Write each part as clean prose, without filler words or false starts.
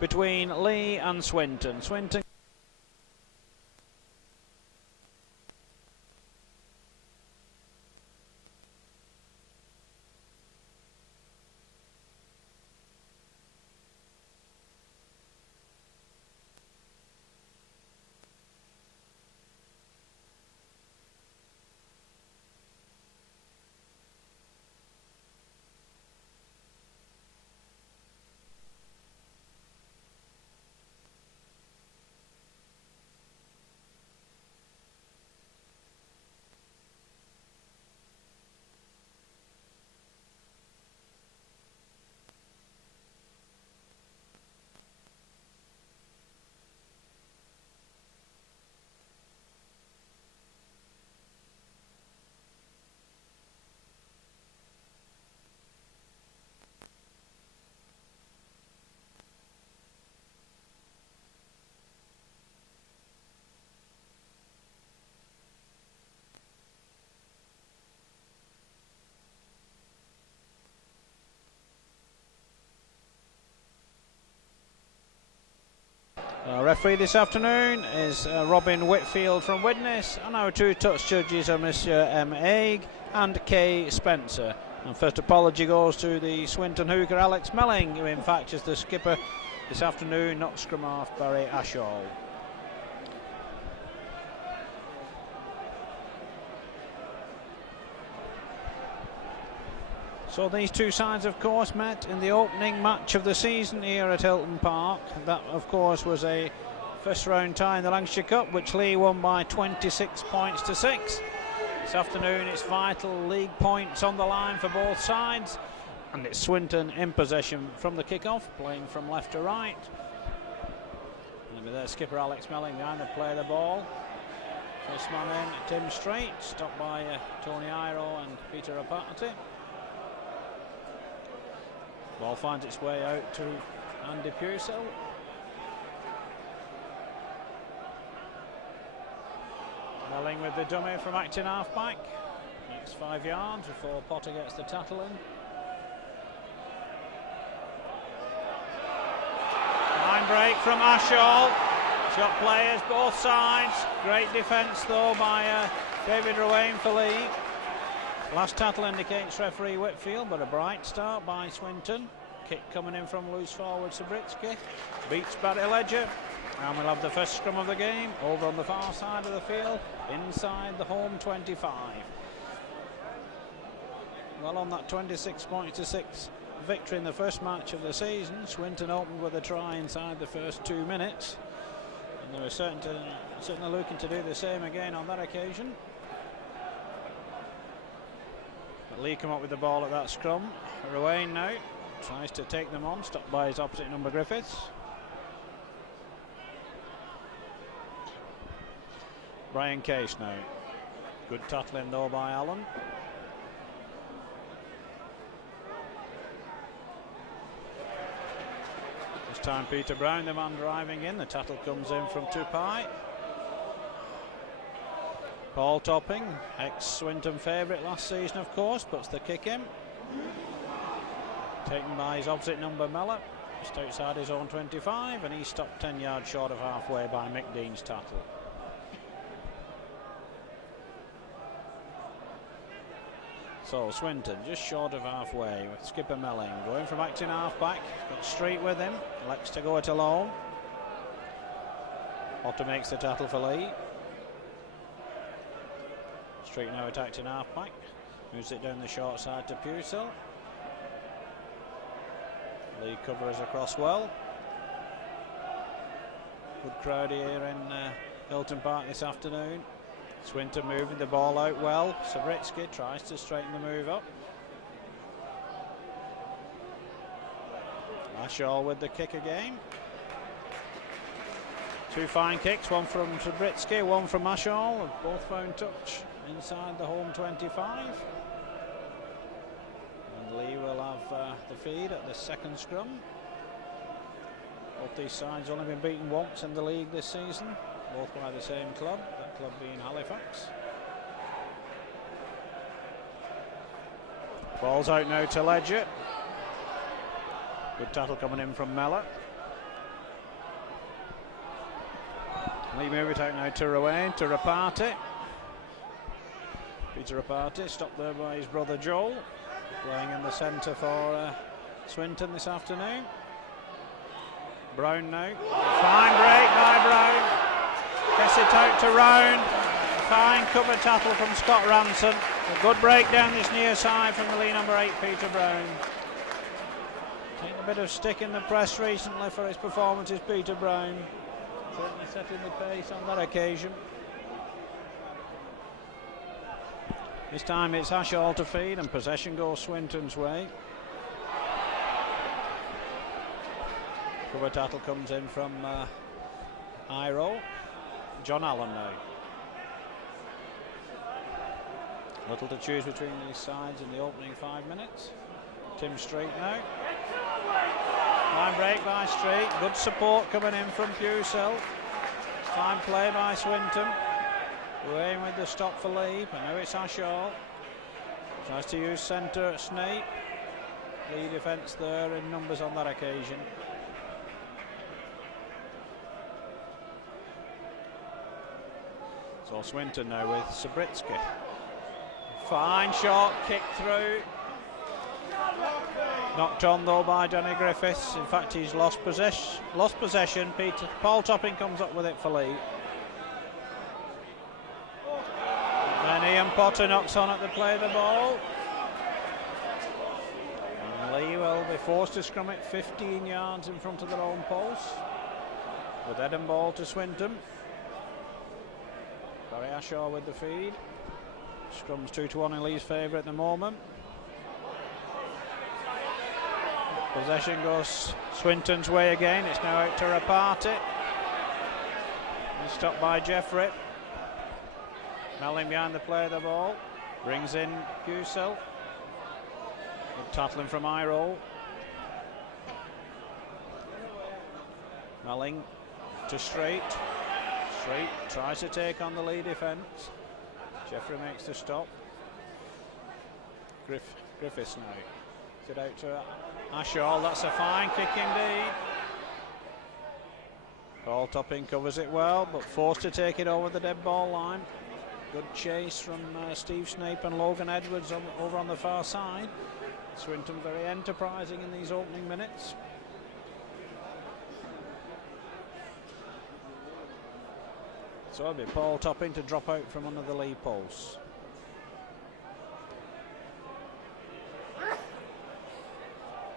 between Leigh and Swinton. Swinton referee this afternoon is Robin Whitfield from Widnes, and our two touch judges are Monsieur M. Haig and Kay Spencer. And first apology goes to the Swinton hooker Alex Melling, who in fact is the skipper this afternoon, not scrum half Barry Ashall. So these two sides, of course, met in the opening match of the season here at Hilton Park. That, of course, was a first round tie in the Lancashire Cup, which Leigh won by 26 points to 6. This afternoon it's vital league points on the line for both sides, and it's Swinton in possession from the kick-off, playing from left to right. And with their skipper Alex Melling behind the play of the ball. First man in, Tim Strait, stopped by Tony Iro and Peter Apatty. Ball finds its way out to Andy Purcell. Melling with the dummy from acting half-back. Next 5 yards before Potter gets the tattle in. Line break from Ashall. Shot players both sides. Great defence though by David Rowan for Leigh. Last tattle indicates referee Whitfield, but a bright start by Swinton. Kick coming in from loose forward Sabritsky. Beats Barry Ledger. And we'll have the first scrum of the game over on the far side of the field, inside the home 25. Well, on that 26 points to 6 victory in the first match of the season, Swinton opened with a try inside the first 2 minutes. And they were certainly looking to do the same again on that occasion. But Leigh come up with the ball at that scrum. Rowan now tries to take them on, stopped by his opposite number Griffiths. Brian Case now. Good tackling though by Allen. This time Peter Brown, the man driving in. The tattle comes in from Tupai. Paul Topping, ex-Swinton favourite last season of course, puts the kick in. Taken by his opposite number Mellor, just outside his own 25, and he's stopped 10 yards short of halfway by Mick Dean's tattle. So Swinton just short of halfway with skipper Melling going from acting half-back, got Street with him, elects to go it alone. Potter makes the tattle for Leigh. Street now attacked in half-back, moves it down the short side to Purcell. Leigh covers across well. Good crowd here in Hilton Park this afternoon. Swinton moving the ball out well. Sabritsky tries to straighten the move up. Ashall with the kick again. Two fine kicks, one from Sabritsky, one from Ashall. Both found touch inside the home 25. And Leigh will have the feed at the second scrum. Both these sides only been beaten once in the league this season, both by the same club, that club being Halifax. Ball's out now to Ledger. Good tackle coming in from Mellor. Leigh move it out now to Rowan, to Rapati. Peter Rapati, stopped there by his brother Joel, playing in the centre for Swinton this afternoon. Brown now. Fine break by Brown. Gets it out to Rowan. Fine cover tackle from Scott Ranson. A good break down this near side from the Leigh number 8, Peter Brown. Taking a bit of stick in the press recently for his performances, Peter Brown. Certainly setting the pace on that occasion. This time it's Ashall to feed and possession goes Swinton's way. Cover tattle comes in from Iro. John Allen now. Little to choose between these sides in the opening 5 minutes. Tim Street now. Fine break by Street. Good support coming in from Pusell. Fine play by Swinton. Away with the stop for Leigh, but now it's Ashall. Tries to use centre Snape. Leigh defence there in numbers on that occasion. So Swinton now with Sabritsky. Fine shot, kick through. Knocked on though by Johnny Griffiths. In fact, he's lost possession. Paul Topping comes up with it for Leigh. Then Ian Potter knocks on at the play of the ball. And Leigh will be forced to scrum it 15 yards in front of their own post. With Eden ball to Swinton. Barry Ashall with the feed. Scrum's 2-1 in Leigh's favour at the moment. Possession goes Swinton's way again. It's now out to Rapati. He's stopped by Jeffrey. Melling behind the play of the ball. Brings in Pusell. Good tackling from Iro. Melling to Street. Street tries to take on the Leigh defence. Jeffrey makes the stop. Griffiths now. Get out to Ashall. That's a fine kick indeed. Paul Topping covers it well, but forced to take it over the dead ball line. Good chase from Steve Snape and Logan Edwards over on the far side. Swinton very enterprising in these opening minutes. So it'll be Paul Topping to drop out from under the Leigh posts.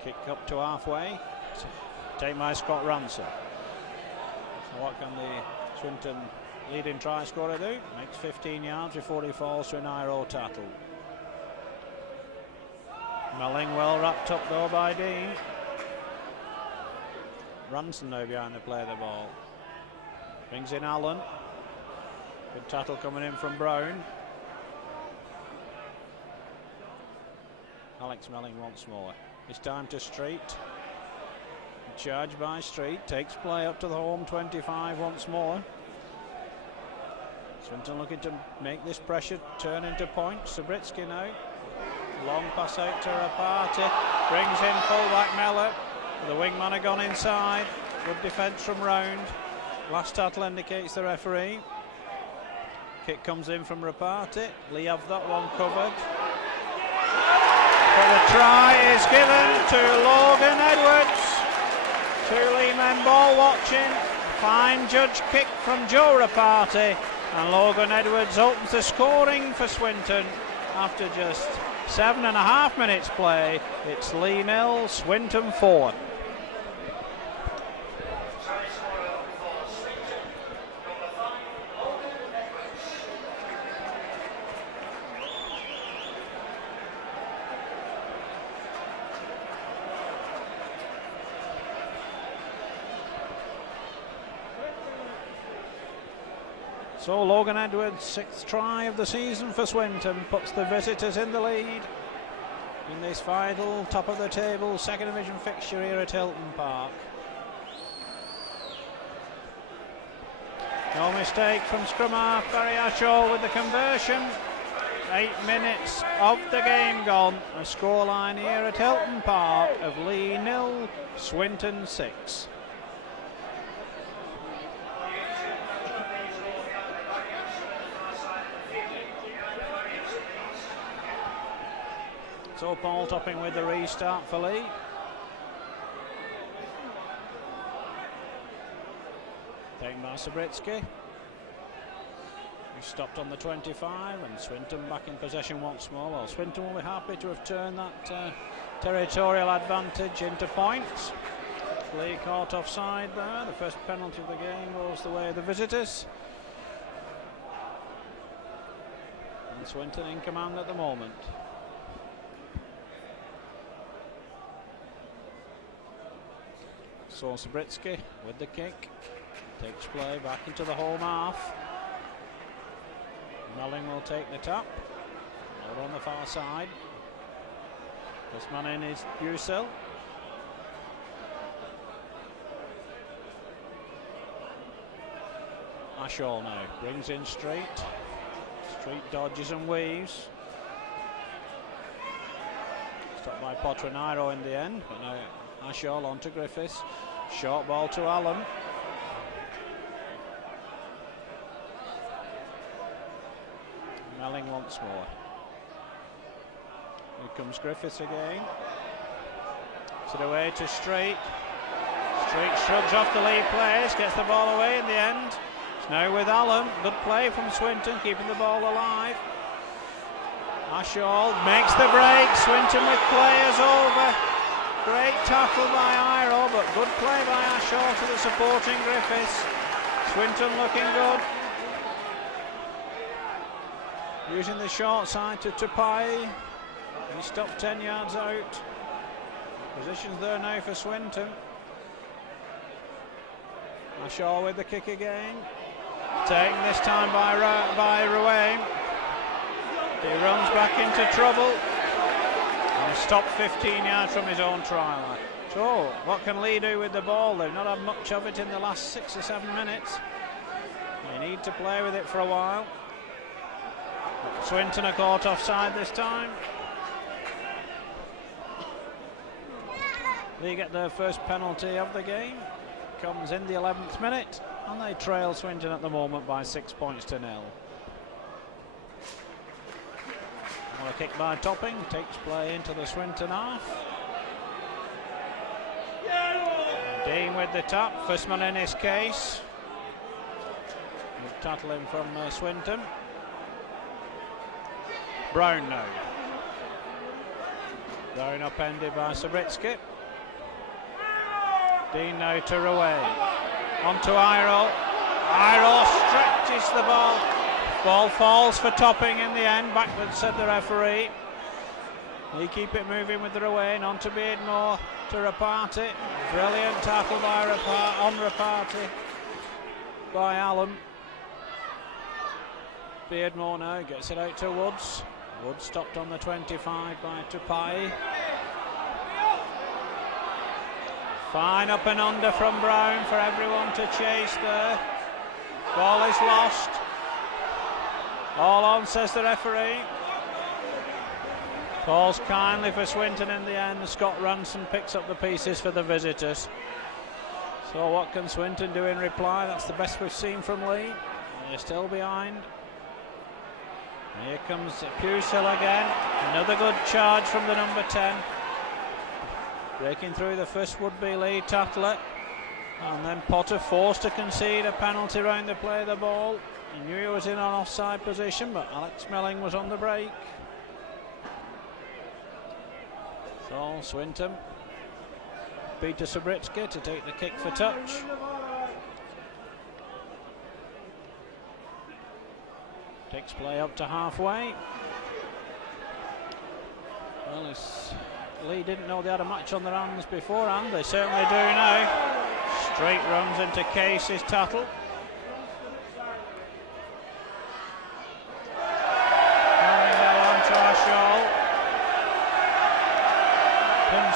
Kick up to halfway. Take by Scott Ranson. So what can the Swinton leading try scorer do? Makes 15 yards before he falls to an Iro tackle. Melling well wrapped up though by Dean. Ranson now behind the play of the ball. Brings in Allen. Good tackle coming in from Brown. Alex Melling once more. It's time to Street. Charged by Street. Takes play up to the home 25 once more. Swinton looking to make this pressure turn into points. Sabritsky now. Long pass out to Rapati. Brings in fullback Mellor. The wingman had gone inside. Good defence from Round. Last tackle indicates the referee. Kick comes in from Rapati. Leigh have that one covered. But the try is given to Logan Edwards. Two Leigh men ball watching. Fine judge kick from Joe Rapati. And Logan Edwards opens the scoring for Swinton after just 7.5 minutes play. It's Leigh 0, Swinton 4. So Logan Edwards, 6th try of the season for Swinton, puts the visitors in the lead in this vital top of the table second division fixture here at Hilton Park. No mistake from scrum half Barry Ashall with the conversion. 8 minutes of the game gone. A scoreline here at Hilton Park of Leigh 0, Swinton 6. So Paul Topping with the restart for Leigh. Taken by Sabritsky. He stopped on the 25, and Swinton back in possession once more. Well, Swinton will be happy to have turned that territorial advantage into points. Leigh caught offside there. The first penalty of the game goes the way of the visitors. And Swinton in command at the moment. So Sabritsky with the kick. Takes play back into the home half. Melling will take the tap. Over on the far side. This man in is Busil. Ashall now brings in Street. Street dodges and weaves. Stopped by Potronaro in the end, but now Ashall on to Griffiths. Short ball to Allen. Melling once more. Here comes Griffiths again. It's it away to Street. Street shrugs off the Leigh players, gets the ball away in the end. It's now with Allen. Good play from Swinton, keeping the ball alive. Ashall makes the break. Swinton with players over. Great tackle by Iro, but good play by Ashall to the supporting Griffiths. Swinton looking good. Using the short side to Tupai. He stopped 10 yards out. Positions there now for Swinton. Ashall with the kick again. Taken this time by Ruane. He runs back into trouble. And stopped 15 yards from his own try line. So, what can Leigh do with the ball? They've not had much of it in the last 6 or 7 minutes. They need to play with it for a while. Swinton are caught offside this time. They get their first penalty of the game. Comes in the 11th minute, and they trail Swinton at the moment by 6 points to 0. Well, a kick by Topping takes play into the Swinton half. Dean with the tap, first man in his case. Good tackling from Swinton. Brown now. Brown upended by Sabritsky. Dean now to Ruane. On to Iro. Iro stretches the ball. Ball falls for Topping in the end. Backwards, said the referee. He keep it moving with Ruane. On to Beardmore to Rapati. Brilliant tackle by Rapati by Allen. Beardmore now gets it out to Woods. Woods stopped on the 25 by Tupai. Fine up and under from Brown for everyone to chase there. Ball is lost. All on, says the referee. Falls kindly for Swinton in the end. Scott Ransom picks up the pieces for the visitors. So what can Swinton do in reply? That's the best we've seen from Leigh. They're still behind. Here comes Busil again. Another good charge from the number 10. Breaking through the first would-be Leigh tackler. And then Potter forced to concede a penalty round the play of the ball. He knew he was in an offside position, but Alex Melling was on the break. So Swinton. Peter Sabritsky to take the kick for touch. Takes play up to halfway. Well, Leigh didn't know they had a match on their hands beforehand. They certainly do now. Straight runs into Casey's tattle.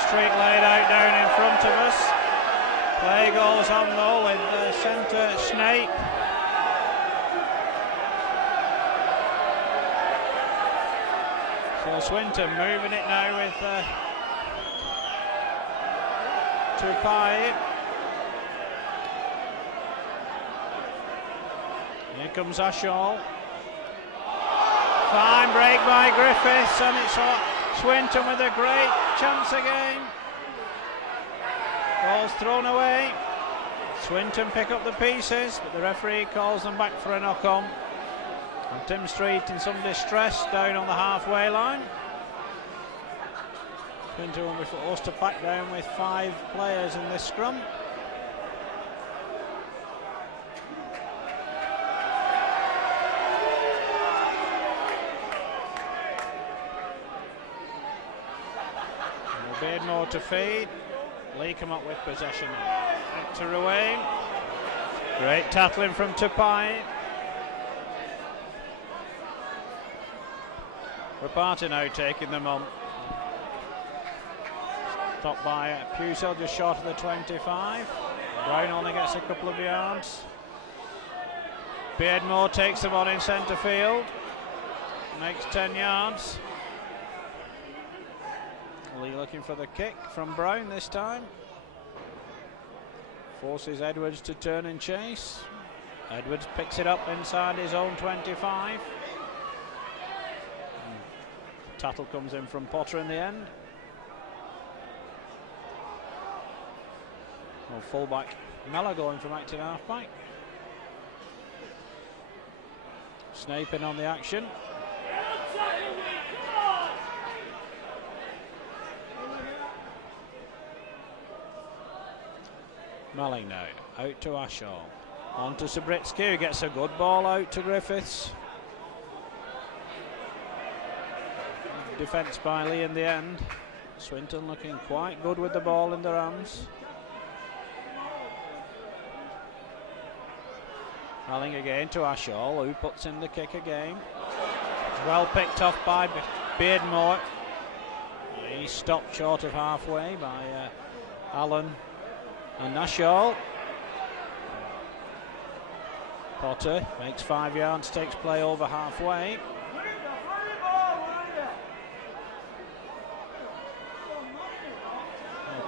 Street laid out down in front of us. Play goes on though with the centre Snape. So Swinton moving it now with Tupai. Here comes Ashall. Fine break by Griffiths, and it's Swinton with a great chance again. Ball's thrown away. Swinton pick up the pieces, but the referee calls them back for a knock-on. And Tim Street in some distress down on the halfway line. Swinton will be forced to back down with 5 players in this scrum. Beardmore to feed. Leigh come up with possession. Out to Ruane. Great tackling from Tupai. Rapati now taking them on. Stopped by Pusel just short of the 25. Brown only gets a couple of yards. Beardmore takes them on in centre field. Makes 10 yards. Leigh looking for the kick from Brown this time. Forces Edwards to turn and chase. Edwards picks it up inside his own 25. Tattle comes in from Potter in the end. Well, fullback Mellor going from active halfback. Snape in on the action. Melling now, out to Ashall. On to Subritsky, who gets a good ball out to Griffiths. Defence by Leigh in the end. Swinton looking quite good with the ball in their hands. Melling again to Ashall, who puts in the kick again. Well picked off by Beardmore. He's stopped short of halfway by Allen and Ashall. Potter makes 5 yards, takes play over halfway.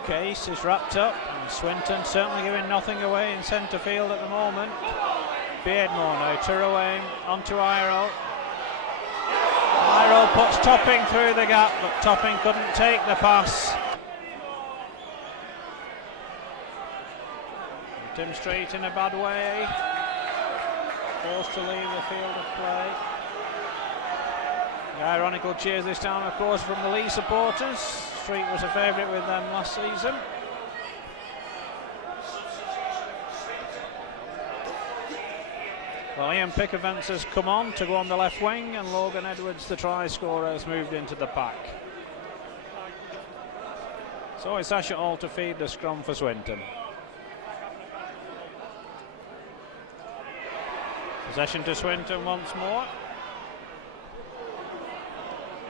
Case is wrapped up, and Swinton certainly giving nothing away in centre field at the moment. Beardmore now to Ruane, onto Iro. Iro puts Topping through the gap, but Topping couldn't take the pass. Tim Street in a bad way, forced to leave the field of play. The ironical cheers this time, of course, from the Leigh supporters. Street was a favourite with them last season. Well, Ian Pickavance has come on to go on the left wing, and Logan Edwards, the try scorer, has moved into the pack. So it's Asher Hall to feed the scrum for Swinton. Possession to Swinton once more.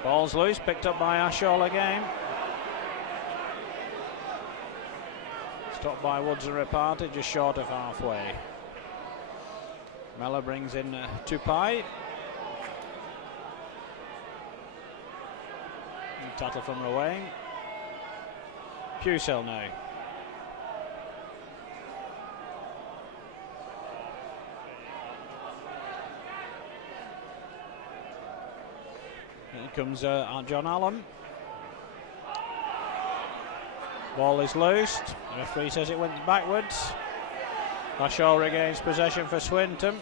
Ball's loose, picked up by Ashall again. Stopped by Woods and Rapati, just short of halfway. Mellor brings in Tupai. Tattle from Ruane. Pusel now. Here comes John Allen. Ball is loosed. The referee says it went backwards. Ashall regains possession for Swinton.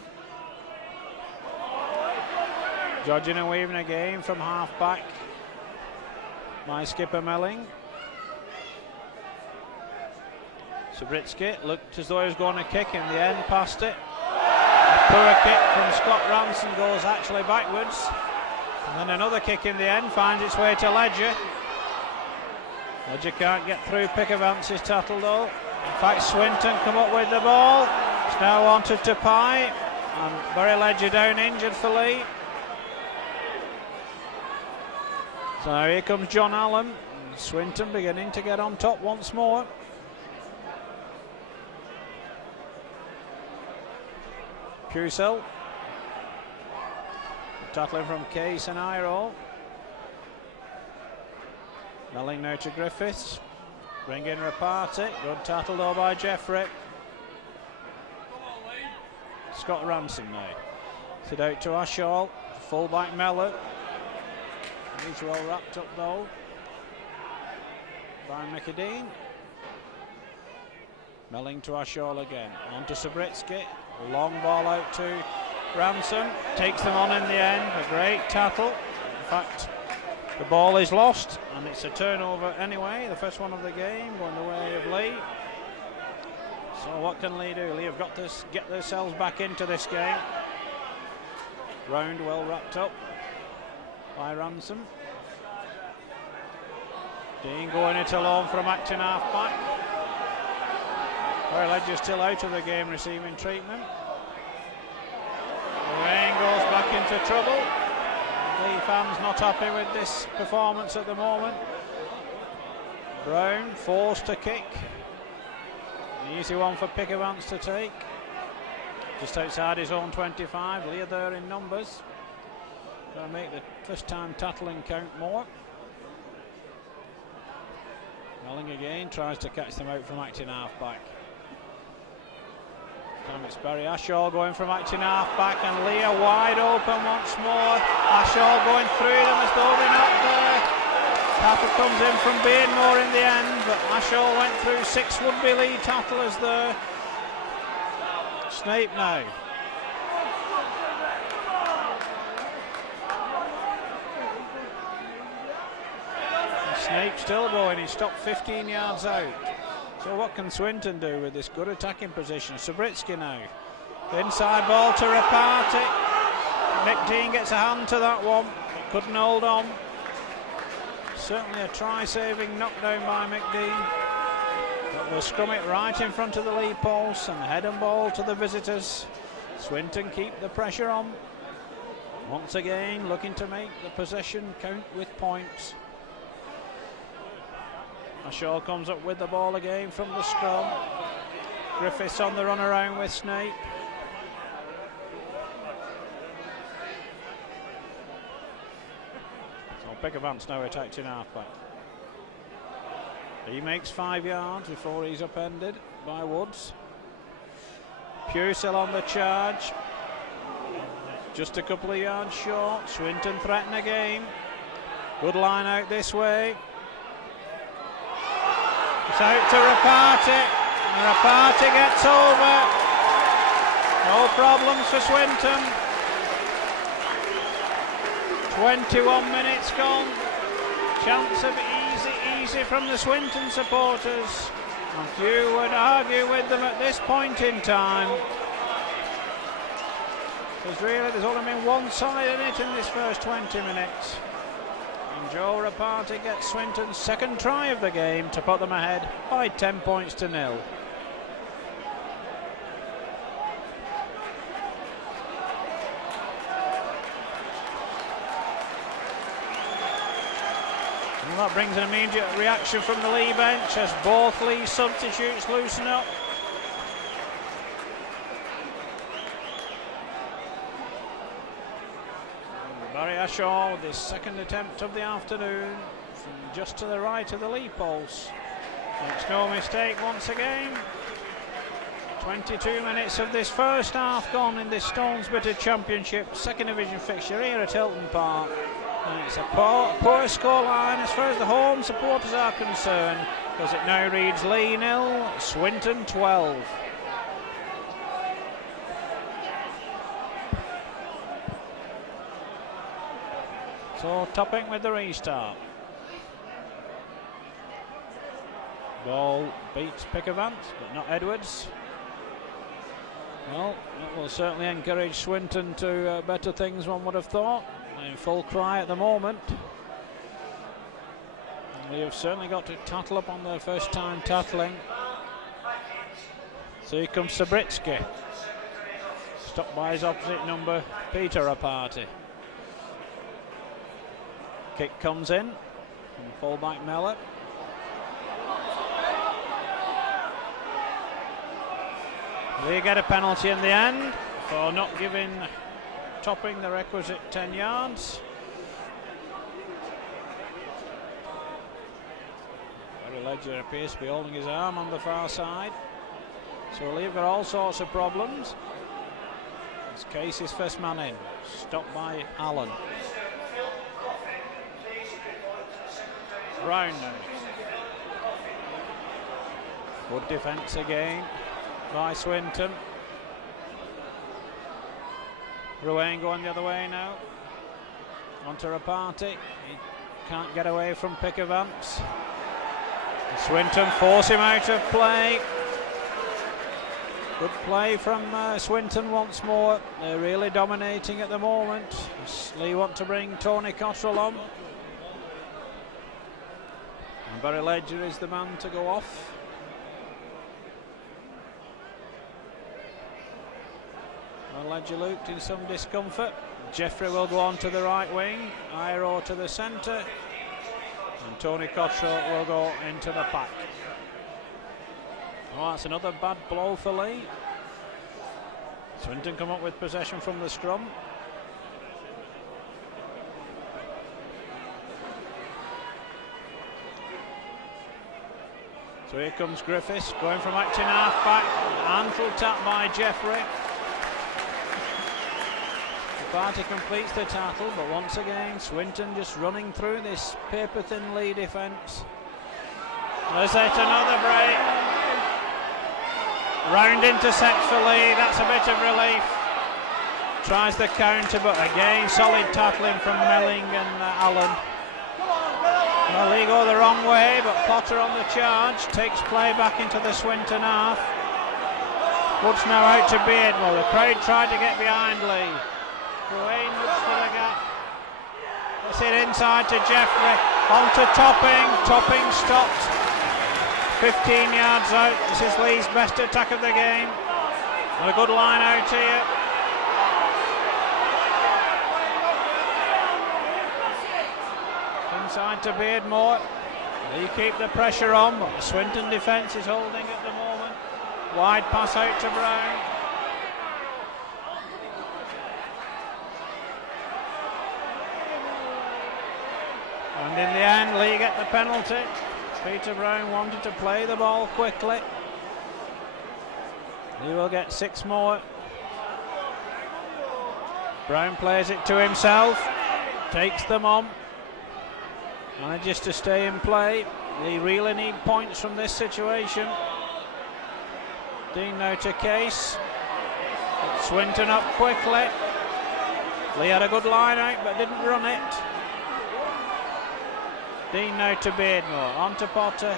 Judging and weaving again from half back. My skipper Melling. Subritsky looked as though he was going to kick, in the end passed it. A poor kick from Scott Ranson goes actually backwards. And then another kick in the end finds its way to Ledger. Ledger can't get through Pickavance's tackle though. In fact, Swinton come up with the ball. It's now on to Tupai. And Barry Ledger down injured for Leigh. So here comes John Allen. And Swinton beginning to get on top once more. Pusel. Tackling from Case and Iro. Melling now to Griffiths. Bring in Rapati. Good tackle though by Jeffrey. Scott Ransom now. Sit out to Ashall. Fullback Mellor. He's well wrapped up though by McAdeen. Melling to Ashall again. On to Subritsky. Long ball out to Ransom. Takes them on in the end. A great tackle. In fact, the ball is lost and it's a turnover anyway. The first one of the game going the way of Leigh. So what can Leigh do? Leigh have got to get themselves back into this game. Round well wrapped up by Ransom. Dean going it alone from Acton half back. Ledger's still out of the game receiving treatment. Rain goes back into trouble. Leigh fans not happy with this performance at the moment. Brown forced to kick. An easy one for Pickavants to take. Just outside his own 25. Leigh there in numbers. Got to make the first time tackling count more. Melling again tries to catch them out from Acton half back. It's Barry Ashall going from Acton half back, and Leigh wide open once more. Ashall going through them as though they're not there. Tackle comes in from Beardmore in the end, but Ashall went through 6 would-be Leigh tacklers there. Snape now. And Snape still going, he stopped 15 yards out. So what can Swinton do with this good attacking position? Subritsky now. Inside ball to Rapati. McDean gets a hand to that one. Couldn't hold on. Certainly a try-saving knockdown by McDean. But they'll scrum it right in front of the Leigh post and head and ball to the visitors. Swinton keep the pressure on. Once again looking to make the possession count with points. Ashall comes up with the ball again from the scrum. Griffiths on the run around with Snape. So Pickavants now attacked in halfback. He makes 5 yards before he's upended by Woods. Pucil on the charge. Just a couple of yards short. Swinton threaten again. Good line out this way. It's out to Rapati. And Rapati gets over. No problems for Swinton. 21 minutes gone. Chance of easy from the Swinton supporters. And few would argue with them at this point in time. Because really there's only been one side in it in this first 20 minutes. And Joe Rapati gets Swinton's second try of the game to put them ahead by 10 points to 0. And that brings an immediate reaction from the Leigh bench as both Leigh substitutes loosen up. Barry Ashall with his second attempt of the afternoon from just to the right of the Leigh post. Makes no mistake once again. 22 minutes of this first half gone in this Stones-Bitter Championship second division fixture here at Hilton Park. And it's a poor scoreline as far as the home supporters are concerned, because it now reads Leigh 0, Swinton 12. So Topping with the restart. Ball beats Pickavant, but not Edwards. Well, that will certainly encourage Swinton to better things, one would have thought. They're in full cry at the moment. And you've certainly got to tattle up on their first time tattling. So here comes Subritsky. Stopped by his opposite number, Peter Rapati. Kick comes in from fullback Mellor. They get a penalty in the end for not giving Topping the requisite 10 yards. Barry Ledger appears to be holding his arm on the far side. So Leigh have got all sorts of problems. This Casey's first man in, stopped by Allen. Brown now. Good defence again by Swinton. Ruane going the other way now. Onto Rapati. He can't get away from Pickavance. Swinton force him out of play. Good play from Swinton once more. They're really dominating at the moment. Leigh want to bring Tony Cottrell on. And Barry Ledger is the man to go off. Well, Ledger looked in some discomfort. Jeffrey will go on to the right wing. Iro to the centre. And Tony Cottrell will go into the pack. Oh, that's another bad blow for Leigh. Swinton come up with possession from the scrum. So here comes Griffiths, going from acting half-back. Ankle tap by Jeffrey. The party completes the tackle, but once again, Swinton just running through this paper-thin Leigh defence. There's it, another break. Round intercepts for Leigh, that's a bit of relief. Tries the counter, but again, solid tackling from Melling and Allen. Well, Leigh go the wrong way, but Potter on the charge, takes play back into the Swinton half. Woods now out to Beardmore. The crowd tried to get behind Leigh. Ruane looks for the gap. It's it inside to Jeffrey. On to Topping. Topping stopped. 15 yards out. This is Leigh's best attack of the game. And a good line out here. Inside to Beardmore. Leigh keep the pressure on, but the Swinton defence is holding at the moment. Wide pass out to Brown. And in the end, Leigh get the penalty. Peter Brown wanted to play the ball quickly. He will get 6 more. Brown plays it to himself, takes them on. Manages to stay in play. They really need points from this situation. Dean now to Case. Swinton up quickly. Leigh had a good line out but didn't run it. Dean now to Beardmore. On to Potter.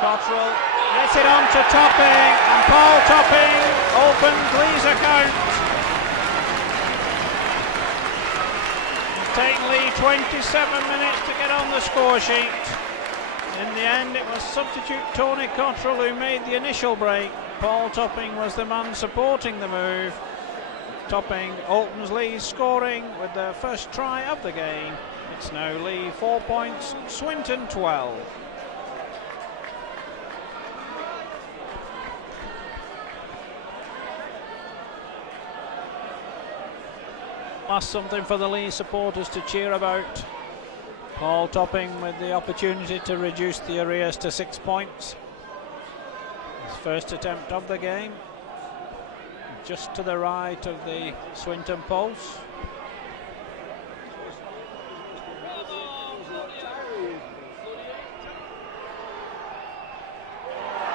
Cottrell gets it on to Topping. And Paul Topping opens Leigh's account. Taking Leigh 27 minutes to get on the score sheet. In the end, it was substitute Tony Cottrell who made the initial break. Paul Topping was the man supporting the move. Topping opens Leigh's scoring with the first try of the game. It's now Leigh 4 points, Swinton 12. That's something for the Leigh supporters to cheer about. Paul Topping with the opportunity to reduce the arrears to 6 points. His first attempt of the game. Just to the right of the Swinton post.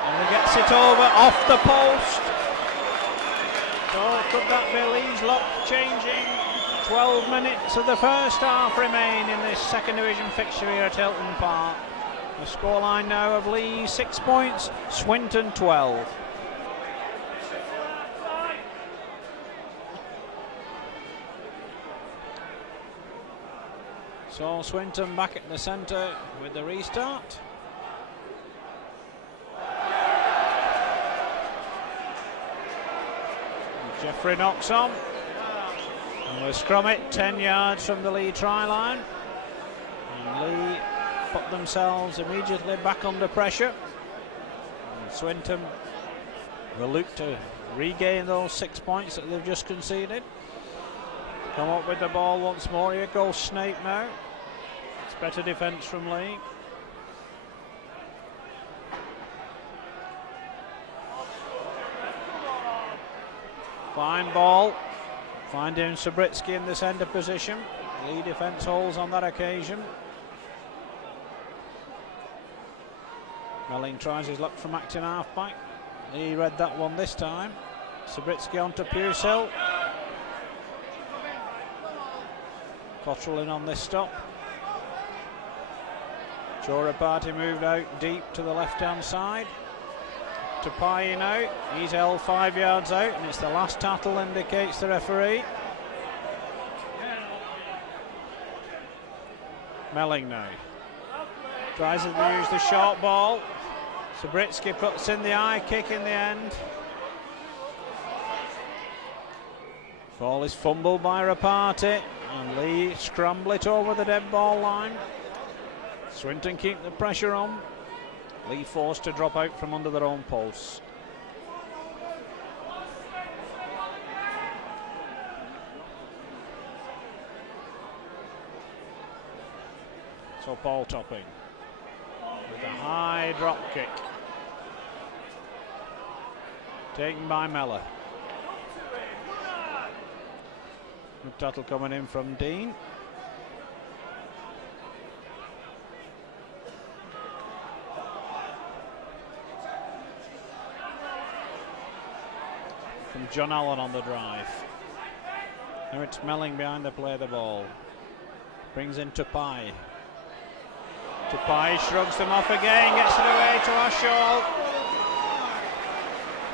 And he gets it over off the post. So could that be Leigh's luck changing? 12 minutes of the first half remain in this second division fixture here at Hilton Park. The scoreline now of Leigh 6 points, Swinton 12. So Swinton back at the centre with the restart. Jeffrey knocks on. And we'll scrum it 10 yards from the Leigh try line. And Leigh put themselves immediately back under pressure. And Swinton will look to regain those 6 points that they've just conceded. Come up with the ball once more. Here goes Snape now. It's better defence from Leigh. Fine ball. Finding Subritsky in the centre position. Leigh defence holds on that occasion. Melling tries his luck from acting half-back. He read that one this time. Subritsky onto Pusil. Cottrell in on this stop. Chorapati moved out deep to the left-hand side. Tupai now. He's held 5 yards out, and it's the last tattle, indicates the referee. Melling now. Tries to use the short ball. Subritsky puts in the eye kick in the end. Ball is fumbled by Rapati, and Leigh scramble it over the dead ball line. Swinton keep the pressure on. Leigh forced to drop out from under their own posts. So Paul Topping with a high drop kick. Taken by Mellor. Good tattle coming in from Dean. From John Allen on the drive. Now it's Melling behind the play of the ball. Brings in Tupai. Tupai shrugs them off again, gets it away to Ashall.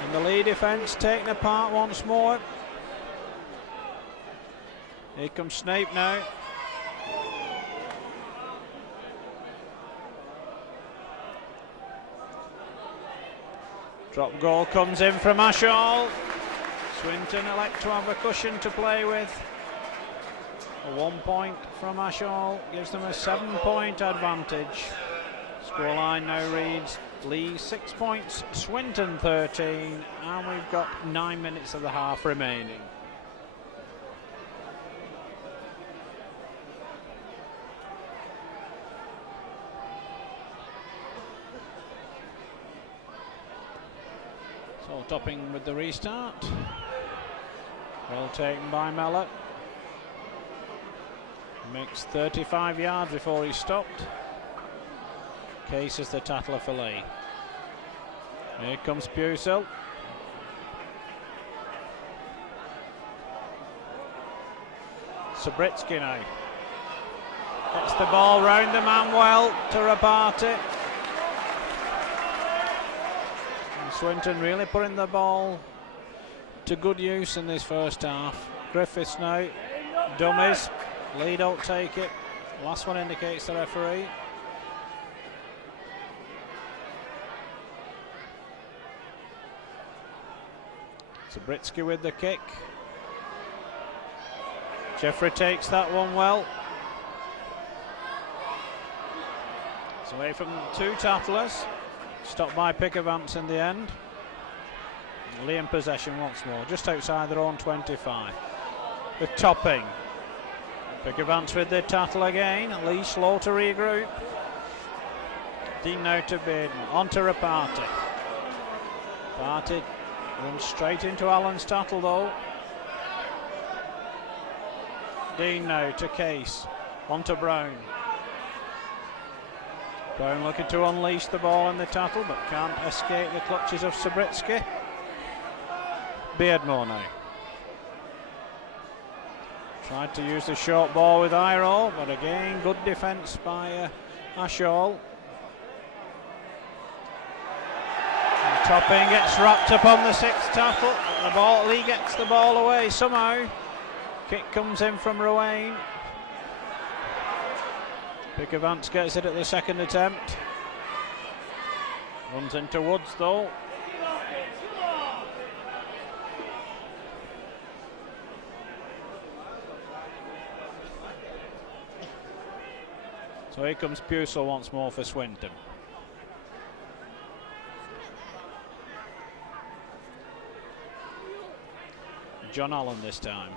And the Leigh defence taken apart once more. Here comes Snape now. Drop goal comes in from Ashall. Swinton elect to have a cushion to play with. A 1 point from Ashall gives them a 7-point advantage. Scoreline now reads Leigh 6 points, Swinton 13, and we've got 9 minutes of the half remaining. So Topping with the restart. Well taken by Mellor. Makes 35 yards before he stopped. Case is the tattler for Leigh. Here comes Pusil. Subritsky now. Gets the ball round the man well to Rapati. And Swinton really putting the ball to good use in this first half. Griffiths now. Dummies. Leigh don't take it. Last one indicates the referee. Subritsky with the kick. Jeffrey takes that one well. It's away from 2 tattlers. Stopped by Pickavants in the end. Leigh in possession once more, just outside their own 25. With Topping. Pickavants with the tattle again. Leigh slow to regroup. Dean now to Baden. On to Rapati. Rapati runs straight into Allen's tattle though. Dean now to Case. On to Brown. Brown looking to unleash the ball in the tattle, but can't escape the clutches of Subritsky. Beardmore now. Tried to use the short ball with Iro, but again, good defence by Ashall. And Topping gets wrapped up on the 6th tackle. The ball, Leigh gets the ball away somehow. Kick comes in from Ruane. Pickavants gets it at the 2nd attempt. Runs into Woods though. So here comes Pusil once more for Swinton. John Allen this time.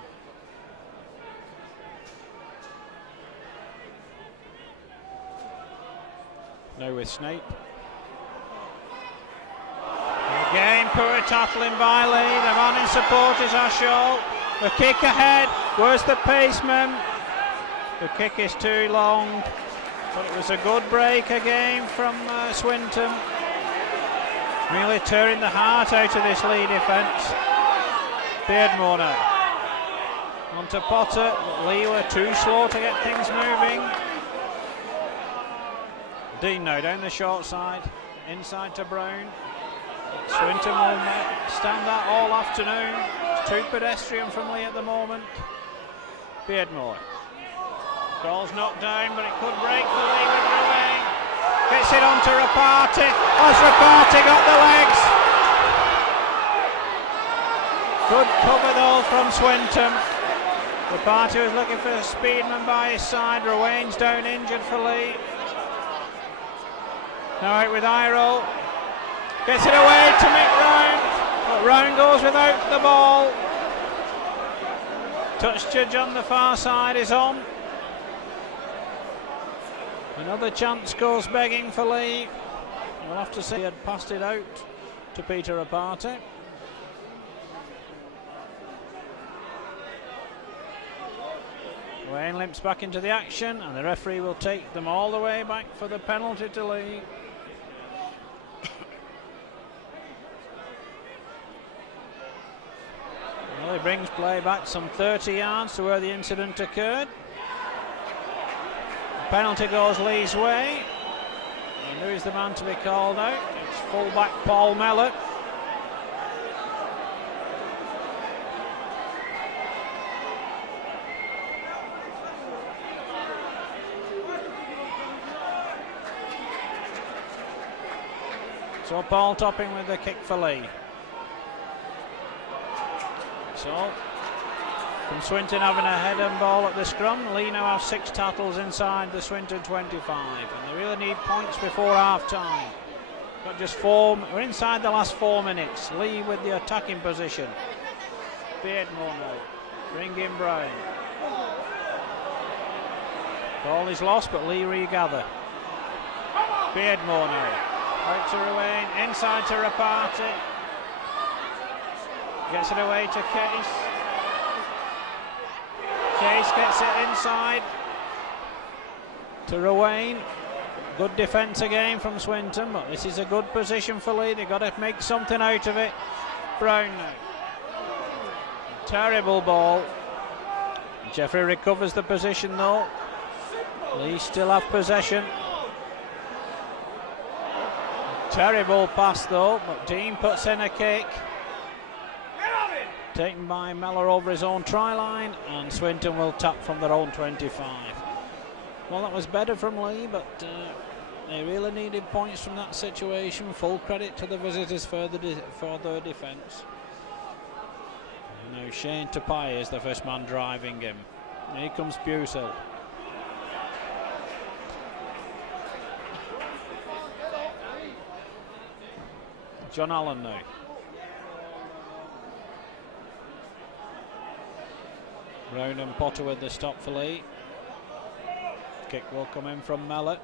Now with Snape. Again, poor tackling by Leigh. The man in support is Ashall. The kick ahead. Where's the paceman? The kick is too long. But it was a good break again from Swinton. Really tearing the heart out of this Leigh defence. Beardmore now. On to Potter, but Leigh were too slow to get things moving. Dean now down the short side, inside to Brown. Swinton will stand that all afternoon. It's too pedestrian from Leigh at the moment. Beardmore. Ball's knocked down, but it could break for Leigh with Ruane. Gets it onto Rapati. Has Rapati got the legs? Good cover though from Swinton. Rapati was looking for a speedman by his side. Ruane's down injured for Leigh. Now out with Iro. Gets it away to Mick Round. But Round goes without the ball. Touch judge on the far side is on. Another chance goes begging for Leigh. We'll have to see. He had passed it out to Peter Rapati. Wayne limps back into the action, and the referee will take them all the way back for the penalty to Leigh. Well, he brings play back some 30 yards to where the incident occurred. The penalty goes Leigh's way. And who is the man to be called out? It's fullback Paul Mellor. So Paul Topping with the kick for Leigh. So from Swinton having a head and ball at the scrum, Leigh now have 6 tackles inside the Swinton 25, and they really need points before half time. Got just 4. We're inside the last 4 minutes. Leigh with the attacking position. Beardmore now. Bring in Brown. Ball is lost, but Leigh regather. Beardmore now. Out to Ruane, inside to Rapati. Gets it away to Case. Case gets it inside to Ruane. Good defence again from Swinton, but this is a good position for Leigh. They've got to make something out of it. Brown now. Terrible ball. Jeffrey recovers the position though. Leigh still have possession. Terrible pass though, but Dean puts in a kick. Taken by Mellor over his own try line, and Swinton will tap from their own 25. Well, that was better from Leigh, but they really needed points from that situation. Full credit to the visitors for their defence. Now Shane Tapai is the first man driving him. Here comes Busill. John Allen now. Brown and Potter with the stop for Leigh. Kick will come in from Mellor.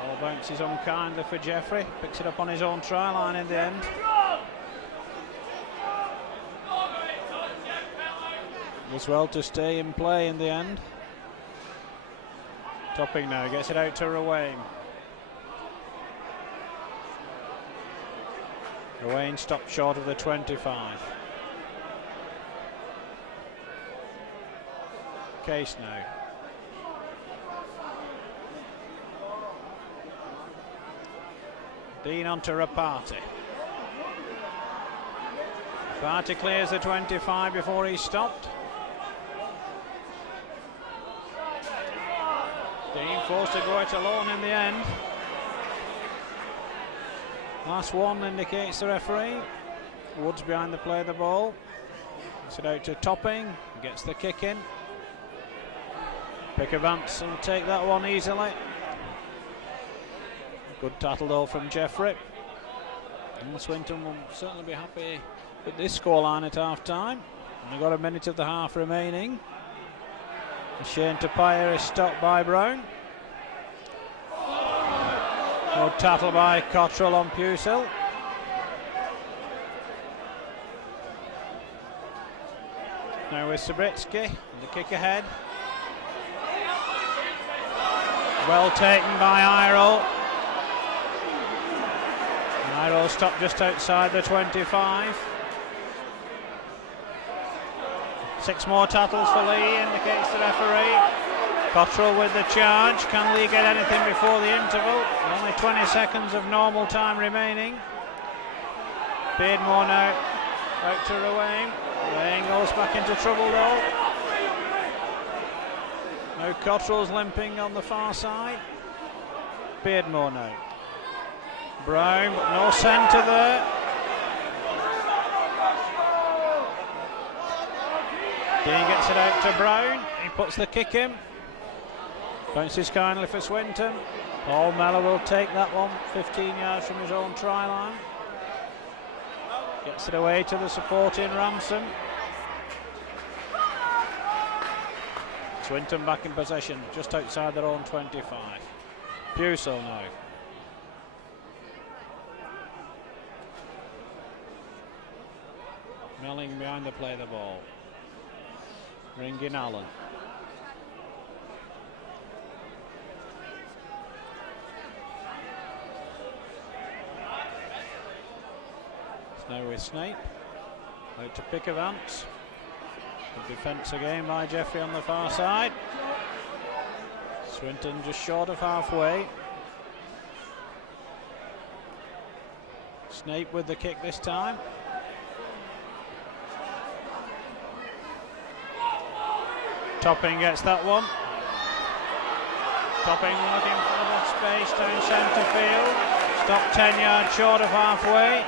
Ball bounces unkindly for Jeffrey. Picks it up on his own try line in the end. Does well to stay in play in the end. Topping now, gets it out to Ruane. Ruane stopped short of the 25. Case now. Dean on to Rapati. Rapati clears the 25 before he's stopped. Dean forced to go it alone in the end. Last one indicates the referee. Woods behind the play of the ball. Gets it out to Topping. Gets the kick in. Pickavance will take that one easily. Good tackle though from Jeffrey. And Swinton will certainly be happy with this scoreline at half time. And they've got a minute of the half remaining. Shane Tapia is stopped by Brown. Good tackle by Cottrell on Busill. Now with Sabritsky, the kick ahead. Well taken by Irol. Irol stopped just outside the 25. 6 more tackles for Leigh, indicates the referee. Cottrell with the charge. Can Leigh get anything before the interval? Only 20 seconds of normal time remaining. Beardmore now out to Ruane. Ruane goes back into trouble though. Now Cottrell's limping on the far side. Beardmore now. Brown, but no centre there. Dean gets it out to Brown. He puts the kick in. Bounces kindly for Swinton. Paul Mellor will take that one 15 yards from his own try line. Gets it away to the supporting Ransom. Swinton back in possession just outside their own 25. Pusel now. Melling behind the play the ball. Ringing Allen. It's now with Snape. Out to Pickavance. Good defence again by Jeffrey on the far side. Swinton just short of halfway. Snape with the kick this time. Topping gets that one. Topping looking for the space down centre field. Stopped 10 yards short of halfway.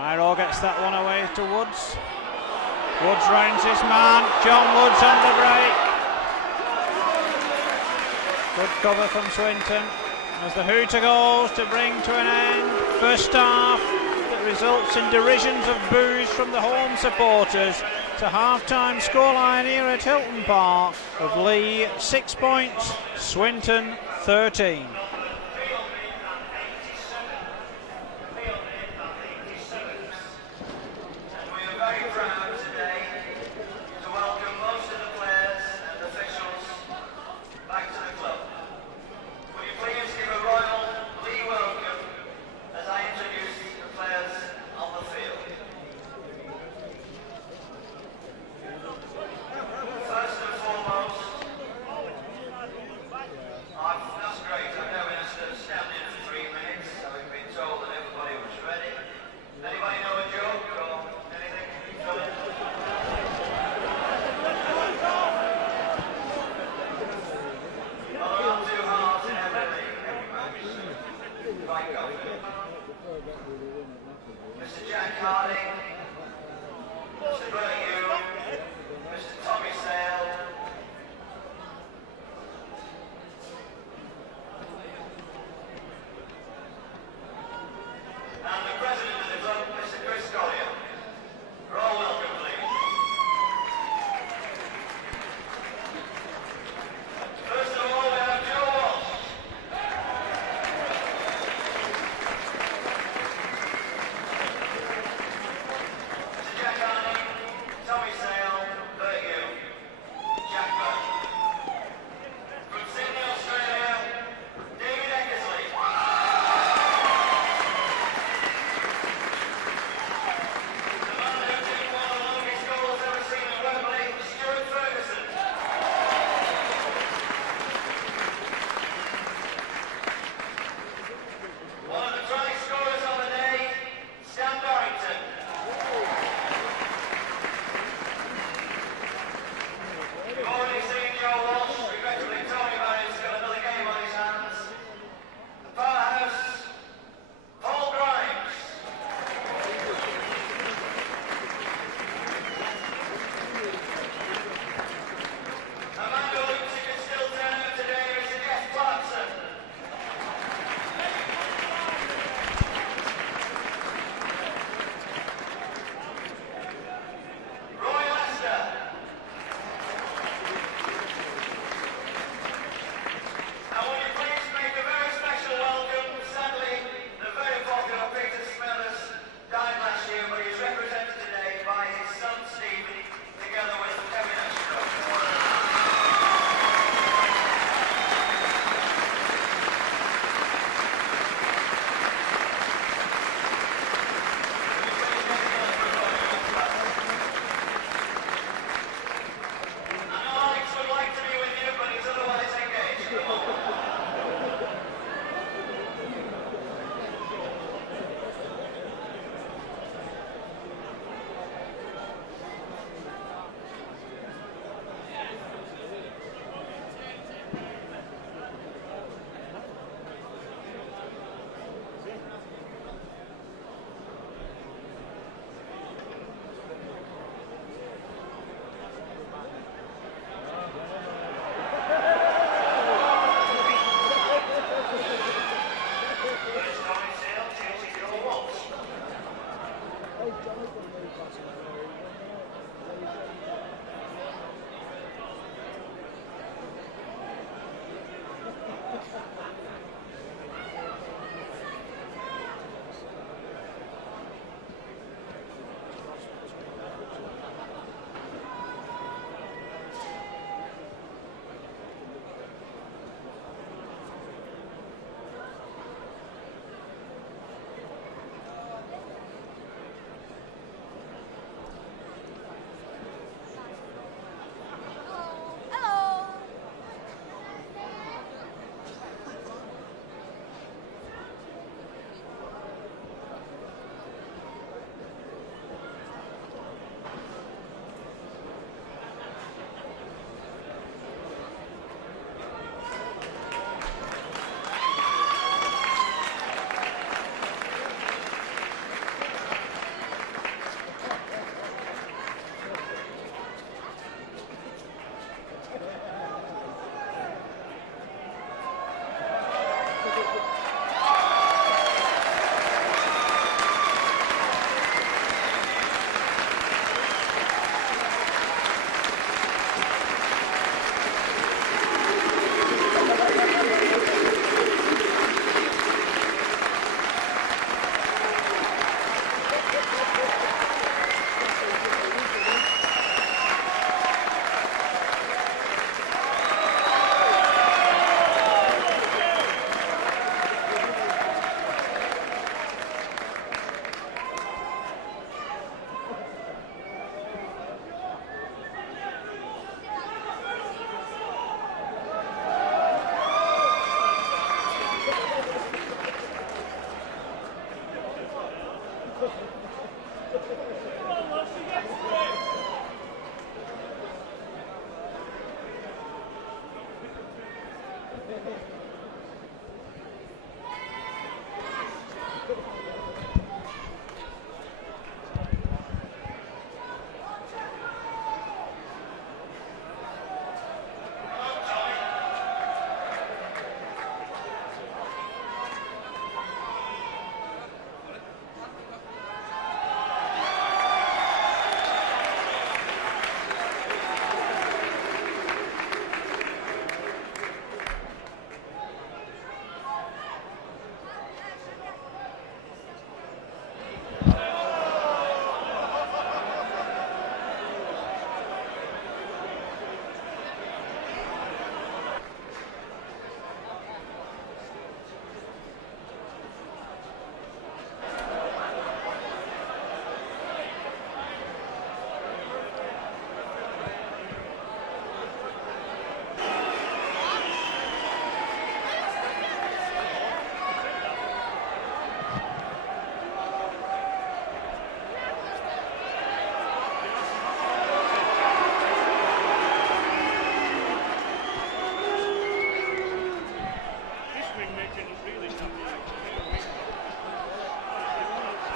Irol gets that one away to Woods. Woods rounds his man. John Woods on the break. Good cover from Swinton as the hooter goes to bring to an end first half. Results in derisions of boos from the home supporters. To half-time scoreline here at Hilton Park of Leigh 6 points, Swinton 13. That's great.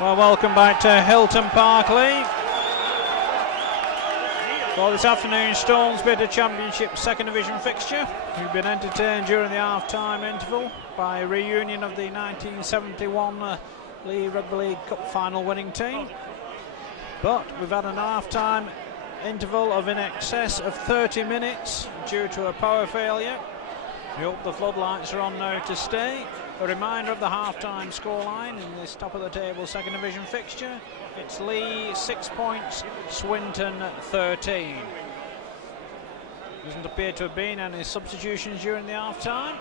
Well, welcome back to Hilton Park, Leigh. For this afternoon's Stones Bidder Championship second division fixture, we've been entertained during the half-time interval by a reunion of the 1971 Leigh Rugby League Cup final winning team. But we've had an half-time interval of in excess of 30 minutes due to a power failure. We hope the floodlights are on now to stay. A reminder of the half-time scoreline in this top-of-the-table second division fixture. It's Leigh 6 points, Swinton 13. Doesn't appear to have been any substitutions during the half-time.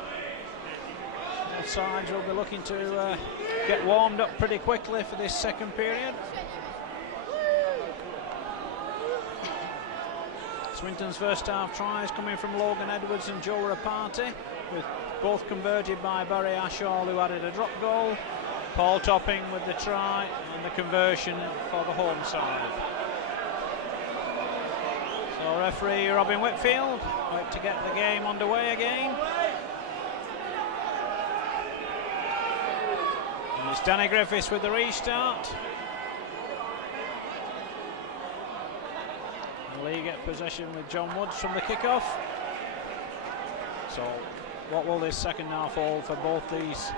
Both sides will be looking to get warmed up pretty quickly for this second period. Swinton's first half tries coming from Logan Edwards and Joe Rapati, with both converted by Barry Ashall, who added a drop goal. Paul Topping with the try and the conversion for the home side. So referee Robin Whitfield out to get the game underway again. And it's Danny Griffiths with the restart. And Leigh get possession with John Woods from the kickoff. So what will this second half hold for both these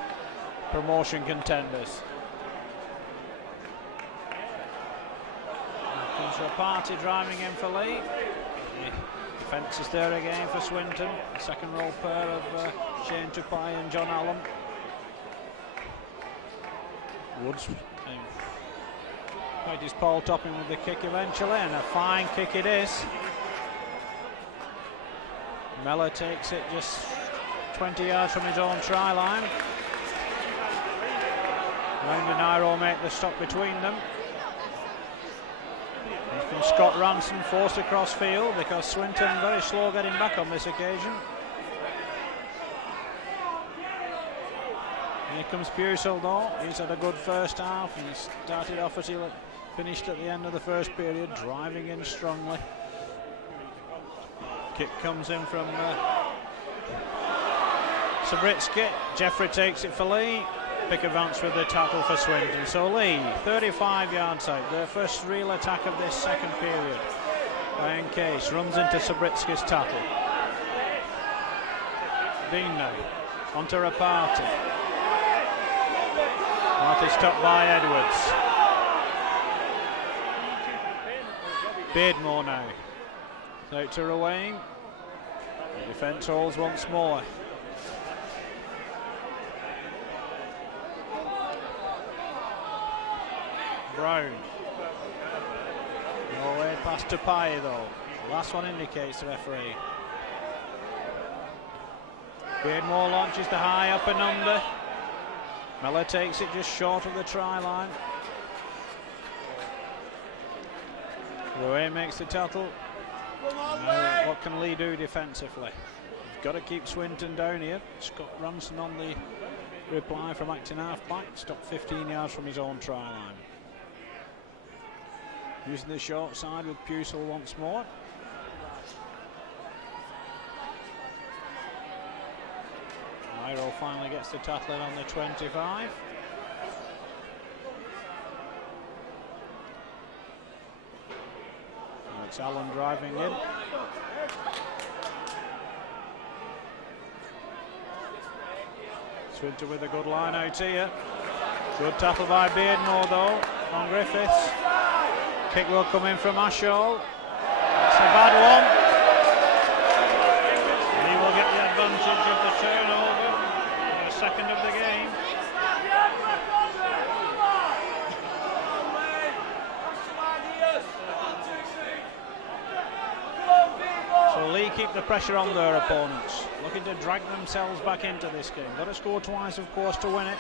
promotion contenders? Comes Rapati driving in for Leigh. The defence is there again for Swinton. The second row pair of Shane Tupai and John Allen. Woods. It is Paul Topping with the kick eventually, and a fine kick it is. Mellor takes it just 20 yards from his own try line. Round and Iro make the stop between them. Here comes Scott Ranson, forced across field because Swinton very slow getting back on this occasion. Here comes Pusel though. He's had a good first half. He started off as he finished at the end of the first period, driving in strongly. Kick comes in from Sabritsky. Jeffrey takes it for Leigh. Big advance with the tackle for Swinton. So Leigh, 35 yards out. Their first real attack of this second period. Ryan Case runs into Sabritsky's tackle. Dean now. Onto Rapati. Rapati stopped by Edwards. Beardmore now. Out to Ruane. The defence holds once more. Brown. No way past Tupai though. Last one indicates the referee. Beardmore launches the high up and under. Mellor takes it just short of the try line. Ruane makes the tackle. Now, what can Leigh do defensively? You've got to keep Swinton down here. Scott Ranson on the reply from acting half-back. Stopped 15 yards from his own try line. Using the short side with Pusel once more. Cairo finally gets the tackle in on the 25. It's Allen driving in. Swinton with a good line out here. Good tackle by Beardmore though on Griffiths. Kick will come in from Ashall. It's a bad one. He will get the advantage of the turnover. The second of the game. So Leigh keep the pressure on their opponents, looking to drag themselves back into this game. Got to score twice, of course, to win it.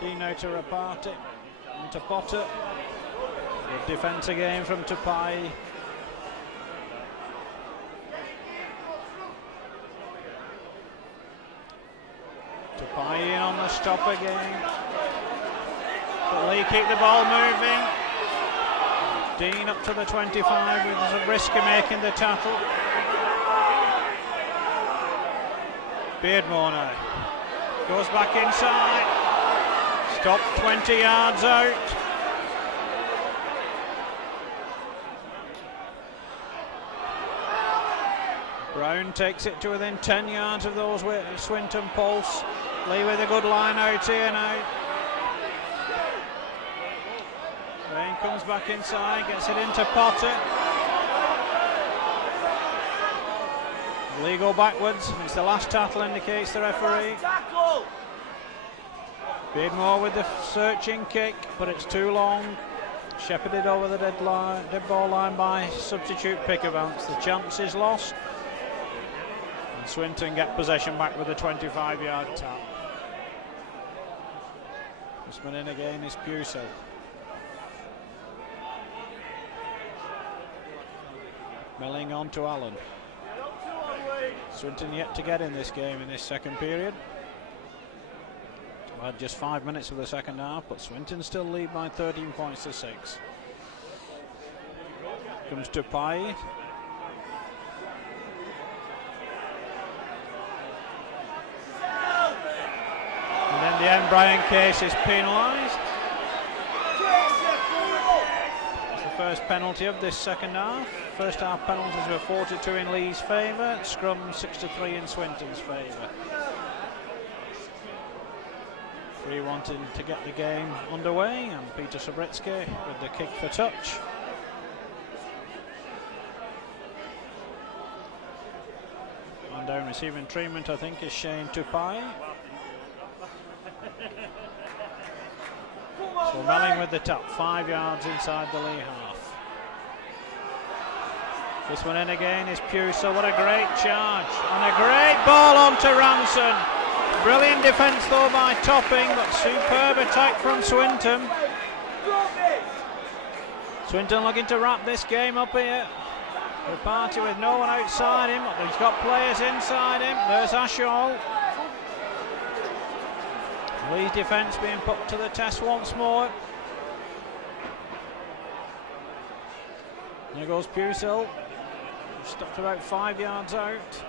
Dino to Rapati, and to Potter. Good defence again from Tupai. Tupai in on the stop again. But Leigh keep the ball moving. Dean up to the 25 with a risk of making the tackle. Beardmore now goes back inside. Stopped 20 yards out. Brown takes it to within 10 yards of those with Swinton Pulse. Leigh with a good line out here now. Rain comes back inside, gets it into Potter. Leigh go backwards. It's the last tackle, indicates the referee. Beardmore with the searching kick, but it's too long. Shepherded over the dead ball line by substitute Pickavance. The chance is lost. And Swinton get possession back with a 25-yard tap. This one in again is Pusey. Milling on to Allen. Swinton yet to get in this game in this second period. We've had just 5 minutes of the second half, but Swinton still lead by 13 points to 6. Comes to Pai. And then the end, Brian Case is penalised. First penalty of this second half. First half penalties were 42 in Leigh's favour, scrum 6-3 in Swinton's favour. Three wanting to get the game underway, and Peter Sobritsky with the kick for touch. And down receiving treatment, I think, is Shane Tupai. So Melling with the tap, 5 yards inside the Leigh half. This one in again is Pusey. So what a great charge. And a great ball onto Ranson. Brilliant defence though by Topping, but superb attack from Swinton. Swinton looking to wrap this game up here. The party with no one outside him, but he's got players inside him. There's Ashall. Leigh's defence being put to the test once more. There goes Pusey. Stopped about 5 yards out.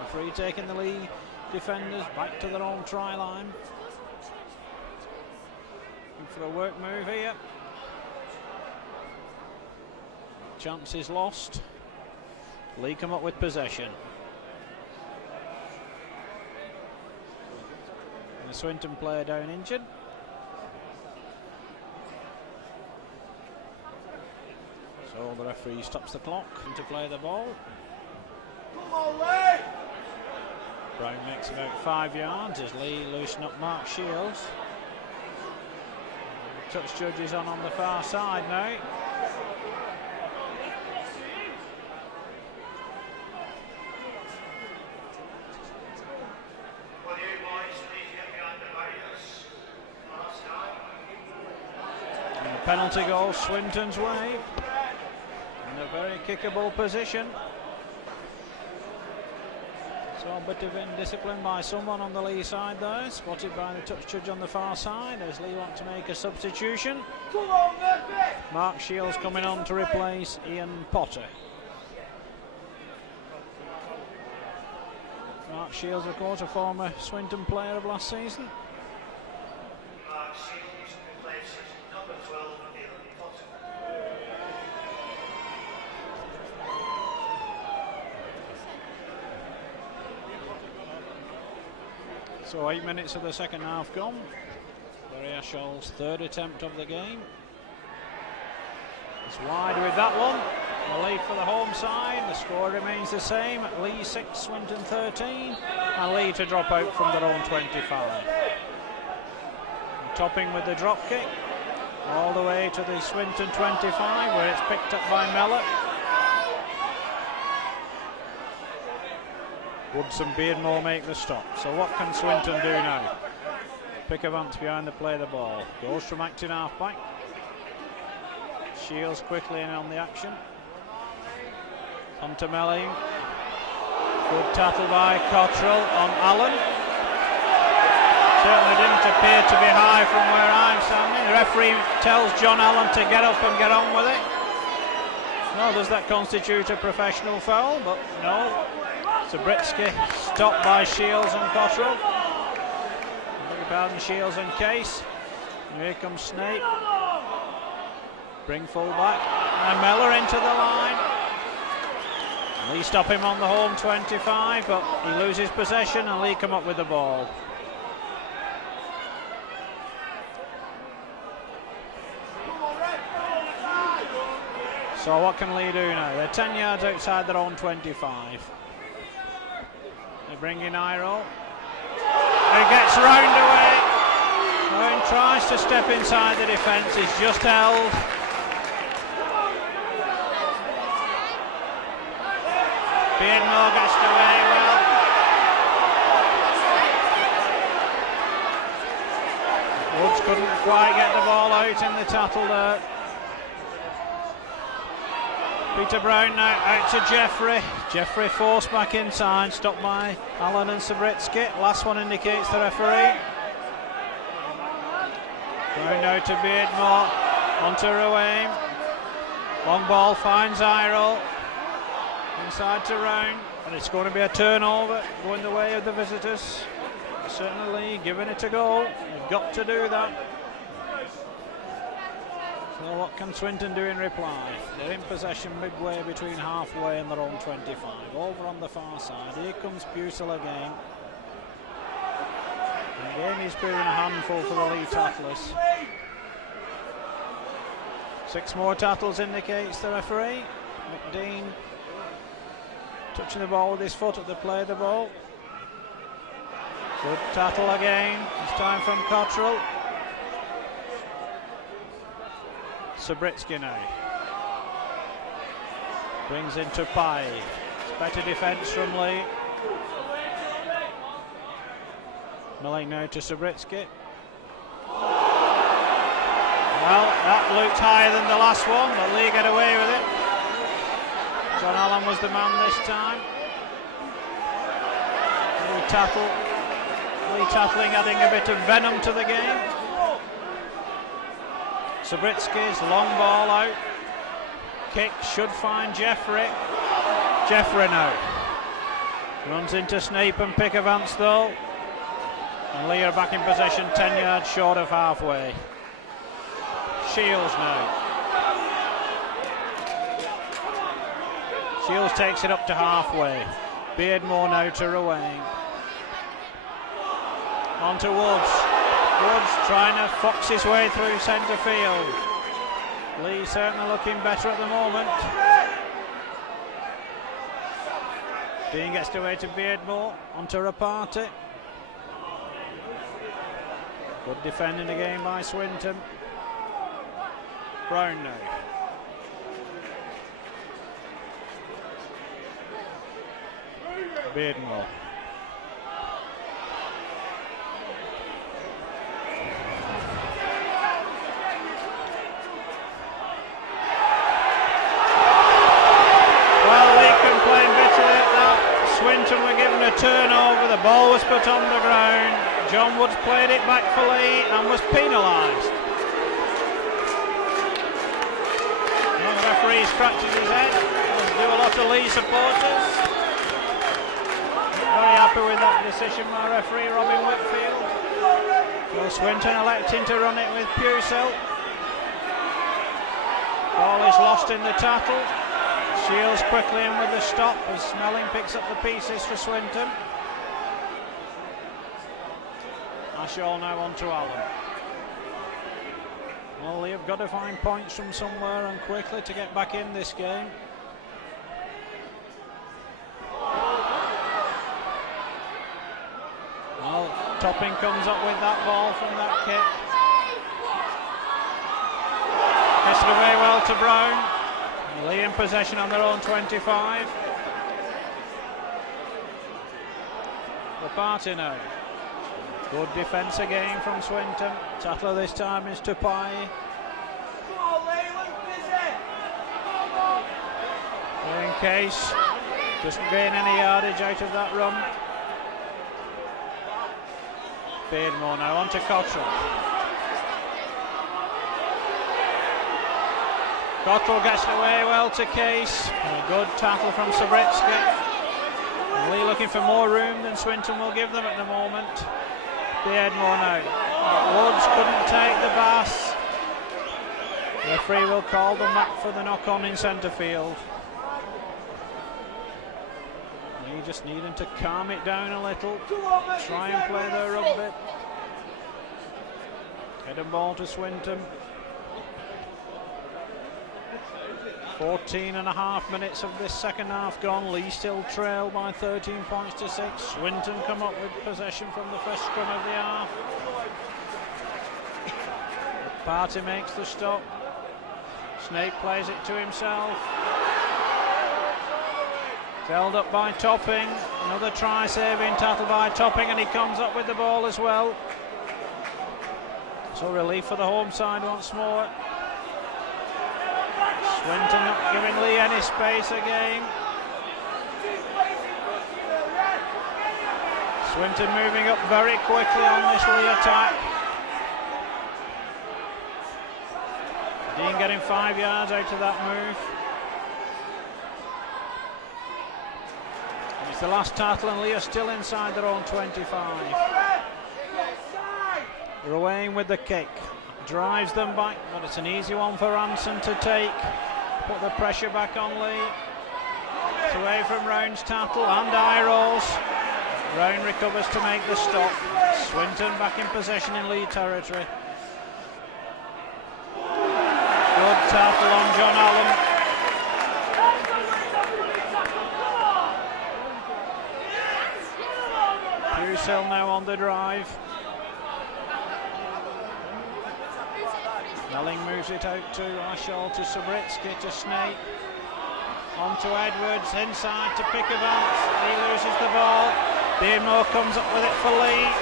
Referee taking the Leigh defenders back to their own try line. Looking for a work move here. Chance is lost. Leigh come up with possession. And the Swinton player down injured. So the referee stops the clock to play the ball. Come on, Leigh! Brown makes about 5 yards as Leigh loosen up Mark Shields. Touch judge is on the far side now. And the penalty goes Swinton's way. In a very kickable position. So a bit of indiscipline by someone on the Leigh side there, spotted by the touch judge on the far side as Leigh want to make a substitution. Mark Shields coming on to replace Ian Potter. Mark Shields, of course, a former Swinton player of last season. So 8 minutes of the second half gone. Barry Ashol's third attempt of the game. It's wide with that one. The lead for the home side. The score remains the same. Leigh 6, Swinton 13. And Leigh to drop out from their own 25. And topping with the drop kick. All the way to the Swinton 25 where it's picked up by Mellor. Woods and Beardmore make the stop. So what can Swinton do now? Pickavance behind the play of the ball. Goes from acting half-back. Shields quickly in on the action. On to Melling. Good tackle by Cottrell on Allen. Certainly didn't appear to be high from where I'm standing. The referee tells John Allen to get up and get on with it. No, does that constitute a professional foul? But no. Zabritsky stopped by Shields and Cottrell. Pardon, Shields and Case. And here comes Snape. Bring full back. And Mellor into the line. Leigh stop him on the home 25, but he loses possession and Leigh come up with the ball. So what can Leigh do now? They're 10 yards outside their own 25. They bring in Iro. He gets round away. Owen tries to step inside the defence. He's just held. Beardmore gets away well. Woods couldn't quite get the ball out in the tattle there. Peter Brown now out to Jeffrey. Jeffrey forced back inside, stopped by Allen and Zabritsky. Last one indicates the referee. Brown now to Beardmore, onto Ruane. Long ball finds Iro. Inside to Round, and it's going to be a turnover going the way of the visitors. Certainly giving it a go. They've got to do that. So what can Swinton do in reply? They're in possession midway between halfway and their own 25. Over on the far side. Here comes Butel again. And again he's proving a handful for the Leigh tattlers. 6 more tattles indicates the referee. McDean touching the ball with his foot at the play of the ball. Good tattle again. It's time from Cottrell. Zabritsky now. Brings into Pye. It's better defence from Leigh. Milling now to Zabritsky. Well, that looked higher than the last one, but Leigh get away with it. John Allen was the man this time. Leigh tackling, adding a bit of venom to the game. Zabritsky's long ball out. Kick should find Jeffrey. Jeffrey now. Runs into Snape and Pickavance though. And Leigh are back in possession 10 yards short of halfway. Shields now. Shields takes it up to halfway. Beardmore now to Ruane. On to Woods. Woods trying to fox his way through centre field. Leigh certainly looking better at the moment. Dean gets the way to Beardmore. On to Rapati. Good defending again by Swinton. Brown now. Beardmore. Swinton were given a turnover, the ball was put on the ground. John Woods played it back for Leigh and was penalised. The referee scratches his head. There's do a lot of Leigh supporters. Very happy with decision by referee Robin Whitfield. Well, Swinton electing to run it with Pusel. Ball is lost in the tackle. Shields quickly in with the stop as Smelling picks up the pieces for Swinton. Ashall now on to Allen. Well, they've got to find points from somewhere and quickly to get back in this game. Well, Topping comes up with that ball from that kick. Gets it away well to Brown. Leigh in possession on their own 25. Party now. Good defence again from Swinton. Tattler this time is Tupai. In case doesn't gain any yardage out of that run. Beardmore now on to Cottrell. Cottrell gets it away well to Case. A good tackle from Sabritsky. Leigh looking for more room than Swinton will give them at the moment. Beardmore now. Woods couldn't take the pass. The referee will call them back for the knock-on in centre field. Leigh just needing to calm it down a little. Try and play their rugby. Head and ball to Swinton. 14.5 minutes of this second half gone. Leigh still trail by 13 points to 6. Swinton come up with possession from the first scrum of the half. Party makes the stop. Snake plays it to himself. Held up by Topping. Another try saving tackle by Topping, and he comes up with the ball as well. So relief for the home side once more. Swinton not giving Leigh any space again. Swinton moving up very quickly on this Leigh attack. Dean getting 5 yards out of that move. And it's the last tackle and Leigh are still inside their own 25. Ruane with the kick. Drives them back, but it's an easy one for Ranson to take. Put the pressure back on Leigh. It's away from Round's tackle and eye rolls. Round recovers to make the stop. Swinton back in possession in Leigh territory. Good tackle on John Allen. Pusel now on the drive. Melling moves it out to Ashall, to Sabritsky, to Snake. On to Edwards, inside to Pickavant. He loses the ball. Beardmore comes up with it for Leigh.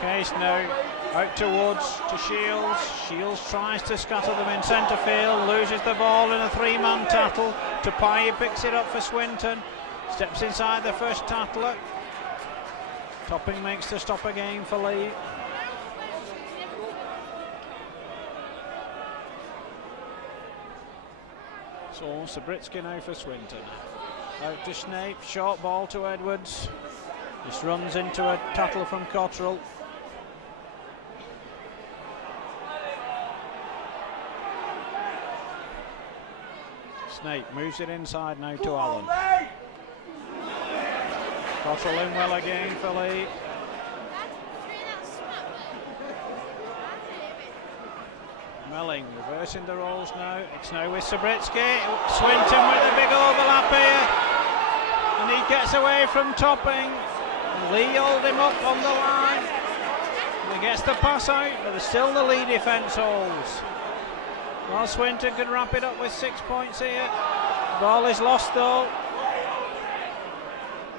Case now out to Woods, to Shields. Shields tries to scatter them in centre field, loses the ball in a 3-man tackle. Tupai picks it up for Swinton. Steps inside the first tackler. Topping makes the stop again for Leigh. So Sabritsky now for Swinton. Out to Snape, short ball to Edwards. This runs into a tackle from Cottrell. Snape moves it inside now to Allen. Cottrell in well again for Leigh. Melling reversing the roles now. It's now with Sabritsky. Swinton with a big overlap here. And he gets away from Topping. Leigh hold him up on the line. He gets the pass out, but still the Leigh defence holds. Well, Swinton could wrap it up with 6 points here. Ball is lost though.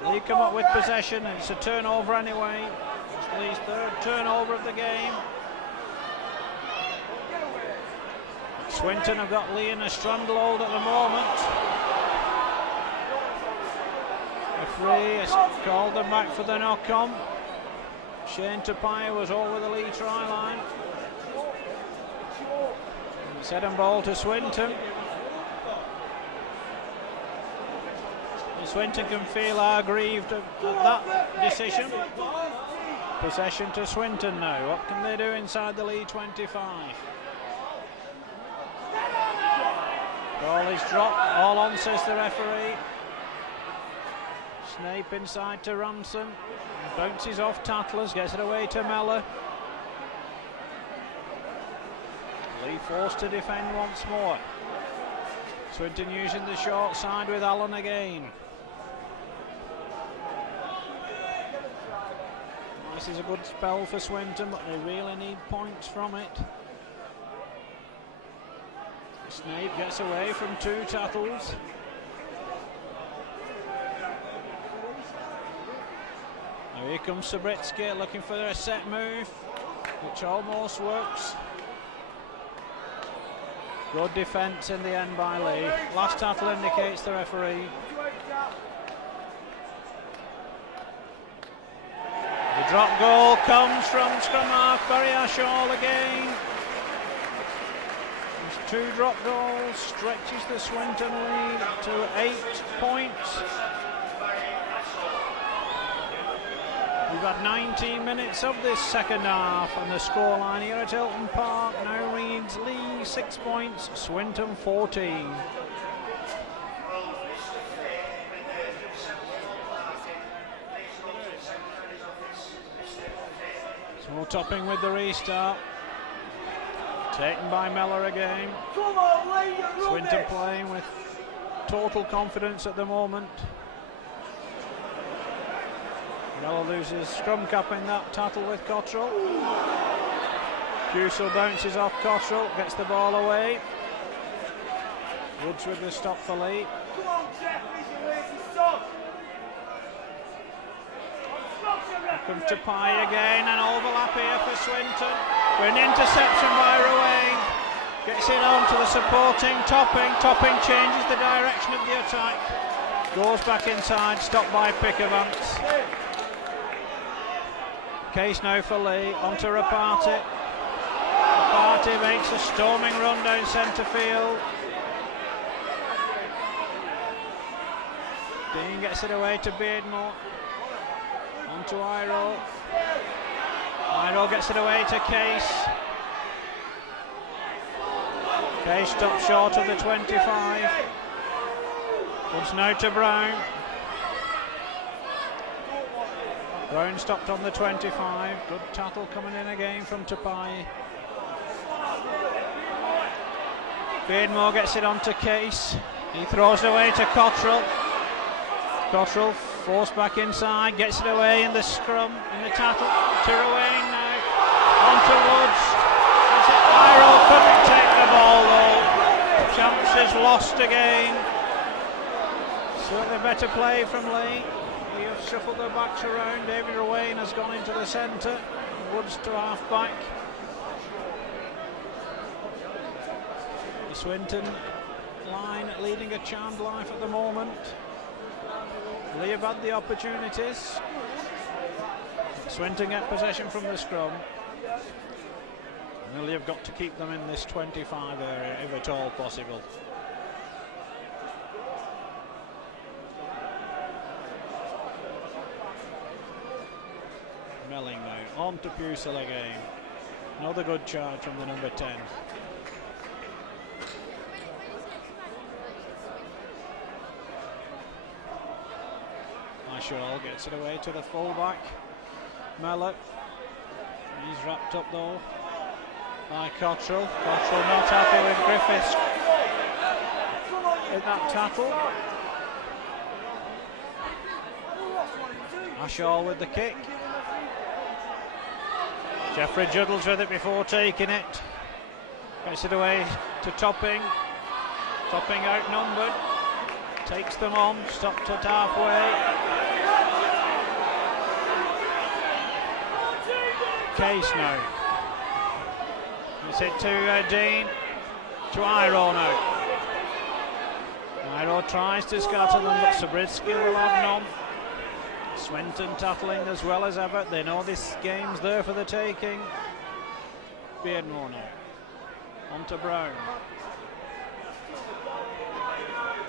Leigh come up with possession, and it's a turnover anyway. It's Leigh's third turnover of the game. Swinton have got Leigh in a stranglehold at the moment. Referee has called them back for the knock-on. Shane Tupai was over the Leigh try line. It's head and ball to Swinton. Swinton can feel aggrieved at that decision. Possession to Swinton now. What can they do inside the Leigh 25? Ball is dropped. All on, says the referee. Snape inside to Ransom. Bounces off Tattlers, gets it away to Mellor. Leigh forced to defend once more. Swinton using the short side with Allen again. This is a good spell for Swinton, but they really need points from it. Snape gets away from two Tattles. Now here comes Subritsky looking for a set move, which almost works. Good defence in the end by Leigh. Last Tattle indicates the referee. The drop goal comes from scrum half Barry Ashall again. There's two drop goals, stretches the Swinton lead to 8 points. We've had 19 minutes of this second half, and the scoreline here at Hilton Park now reads Leigh 6 points, Swinton 14. Small topping with the restart. Taken by Mellor again. Swinton playing with total confidence at the moment. Mellor loses scrum cap in that tattle with Cottrell. Cusel bounces off Cottrell, gets the ball away. Woods with the stop for Leigh. Come to Pye again, and overlap here for Swinton. An interception by Ruane. Gets it on to the supporting Topping. Topping changes the direction of the attack. Goes back inside, stopped by Pickavance. Case now for Leigh, onto Rapati. Rapati makes a storming run down centre field. Dean gets it away to Beardmore. Onto Iro. Iro gets it away to Case. Case stopped short of the 25. Comes now to Brown. Brown stopped on the 25. Good tattle coming in again from Tupai. Beardmore gets it onto Case. He throws it away to Cottrell. Cottrell forced back inside, gets it away in the scrum, in the tattle. To Ruane now. Onto Woods. Iro couldn't take the ball though. Chances lost again. Certainly better play from Leigh. He has shuffled their backs around. David Ruane has gone into the centre. Woods to half back. The Swinton line leading a charmed life at the moment. Leigh have had the opportunities. Swinton get possession from the scrum. And Leigh have got to keep them in this 25 area if at all possible. Melling now, on to Pusel again. Another good charge from the number 10. Ashall gets it away to the fullback. Mellor. He's wrapped up though by Cottrell. Cottrell not happy with Griffiths in that tackle. Ashall with the kick. Jeffrey juggles with it before taking it. Gets it away to Topping. Topping outnumbered. Takes them on, stopped at halfway. Case now. It's it to Dean. To Iro now. Iro tries to scatter them, but Subritsky will have none. Swinton tattling as well as ever. They know this game's there for the taking. Beardmore now. On to Brown.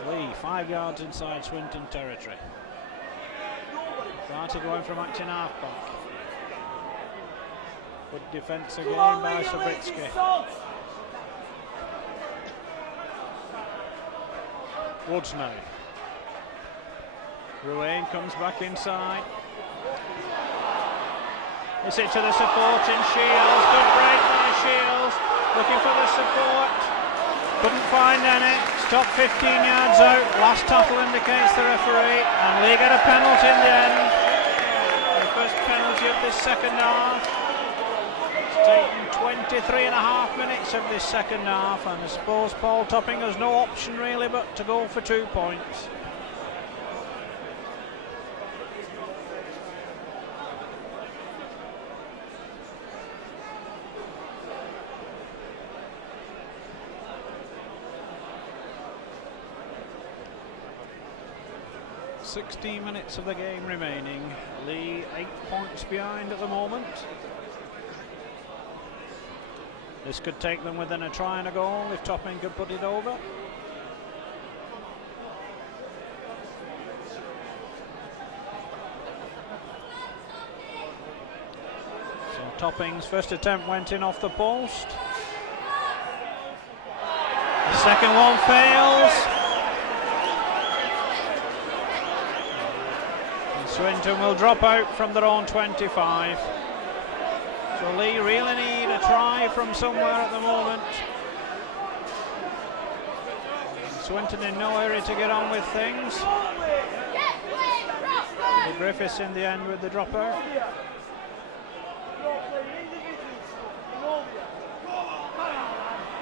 Leigh Leigh, 5 yards inside Swinton territory. Party going from acting half-back. Good defence again by Sabritsky. Woods now. Ruane comes back inside. It's it to the supporting Shields. Good break by Shields. Looking for the support. Couldn't find any. Stopped 15 yards out. Last tackle indicates the referee. And Leigh got a penalty in the end. The first penalty of this second half. It's taken 23 and a half minutes of this second half. And I suppose Paul Topping has no option really but to go for 2 points. .16 minutes of the game remaining. Leigh 8 points behind at the moment. This could take them within a try and a goal if Topping could put it over. So Topping's first attempt went in off the post. The second one fails. Swinton will drop out from their own 25. So Leigh really need a try from somewhere at the moment. Swinton in no hurry to get on with things. The Griffiths in the end with the dropout.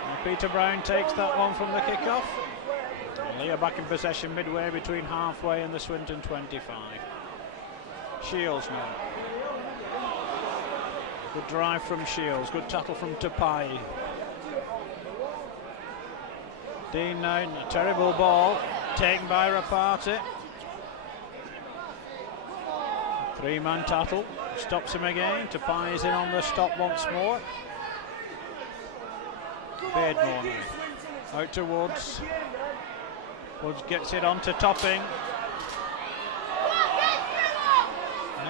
And Peter Brown takes that one from the kick-off. Leigh are back in possession midway between halfway and the Swinton 25. Shields now. Good drive from Shields, good tackle from Tupai. Dean now, a terrible ball, taken by Rapati. 3-man tackle, stops him again. Tupai is in on the stop once more. Beardmore now, out to Woods. Woods gets it on to Topping.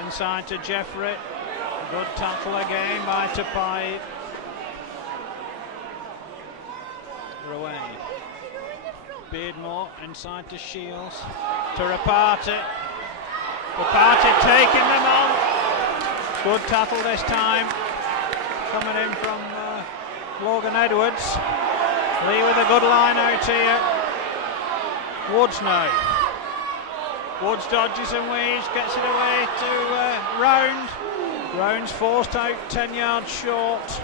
Inside to Jeffrey. Good tackle again by Tupai. Ruane. Beardmore inside to Shields. To Rapati. Rapati taking them on. Good tackle this time. Coming in from Logan Edwards. Leigh with a good line out here. Woods now. Woods dodges and weaves, gets it away to Round. Round's forced out 10 yards short.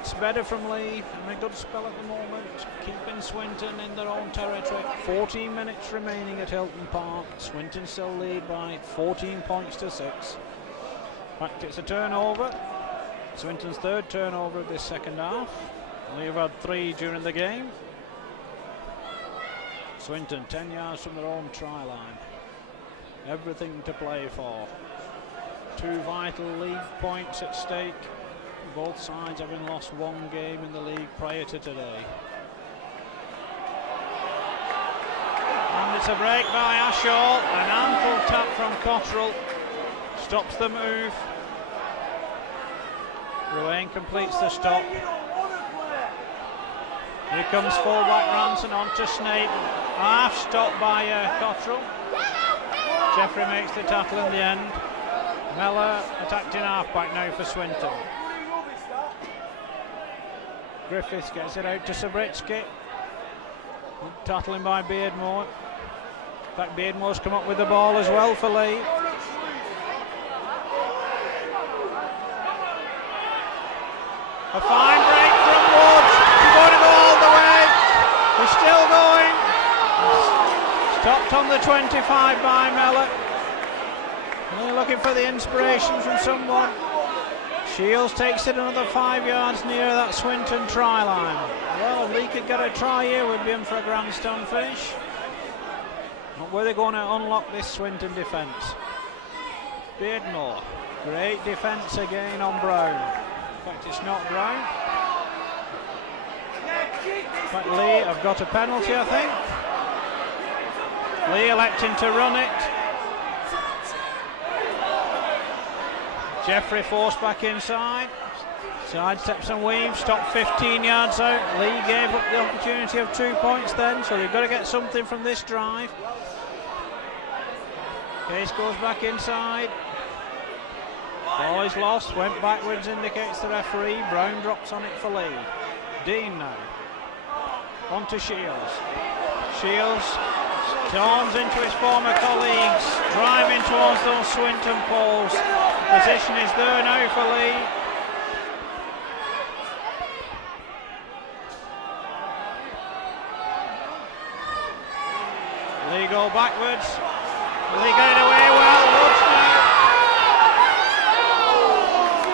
It's better from Leigh, and a good spell at the moment, keeping Swinton in their own territory. 14 minutes remaining at Hilton Park. Swinton still lead by 14 points to 6. In fact, it's a turnover. Swinton's third turnover of this second half. Leigh have had 3 during the game. Swinton 10 yards from their own try line. Everything to play for. 2 vital league points at stake. Both sides having lost 1 game in the league prior to today. And it's a break by Ashall. An ample tap from Cottrell. Stops the move. Ruane completes the stop. Here comes fullback Ranson on to Snape. Half stopped by Cottrell. Jeffrey makes the tackle in the end. Mellor attacked in half-back now for Swinton. Griffiths gets it out to Sabritsky. Tackling by Beardmore. In fact, Beardmore's come up with the ball as well for Leigh. A fine break from Woods. He's going to go all the way. He's still going. Stopped on the 25 by Mellor. They're looking for the inspiration from someone. Shields takes it another 5 yards near that Swinton try line. Well, if Leigh could get a try here, we'd be in for a grandstand finish. Not where they're going to unlock this Swinton defence. Beardmore, great defence again on Brown. In fact, it's not Brown. In fact, Leigh have got a penalty, I think. Leigh electing to run it. Jeffrey forced back inside. Sidesteps and weaves, stopped 15 yards out. Leigh gave up the opportunity of 2 points then, so we've got to get something from this drive. Case goes back inside. Ball is lost, went backwards, indicates the referee. Brown drops on it for Leigh. Dean now. On to Shields. Shields storms into his former colleagues, driving towards those Swinton poles. Position is there now for Leigh. Leigh go backwards. Leigh get it away well. Woods now.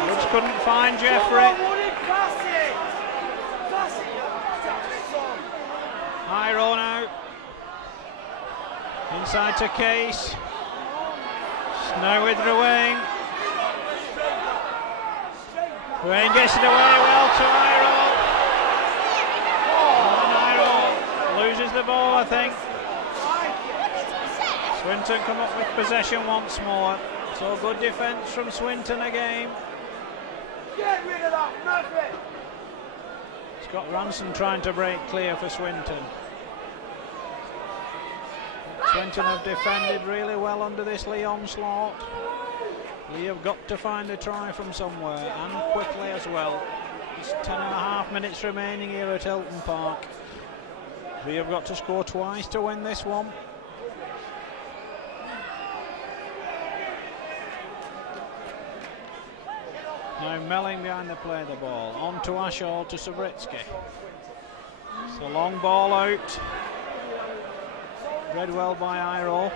Woods couldn't find Jeffrey. Iro now. Inside to Case. Now with Ruane. Ruane gets it away well to Iro. And Iro loses the ball, I think. Swinton come up with possession once more. So good defence from Swinton again. Get rid of that, Murphy! Scott Ranson trying to break clear for Swinton. Swinton have defended really well under this Leigh onslaught. Leigh have got to find a try from somewhere, and quickly as well. It's 10.5 minutes remaining here at Hilton Park. Leigh have got to score twice to win this one. Now Melling behind the play the ball. On to Ashall to Subritsky. It's a long ball out. Read well by Iro.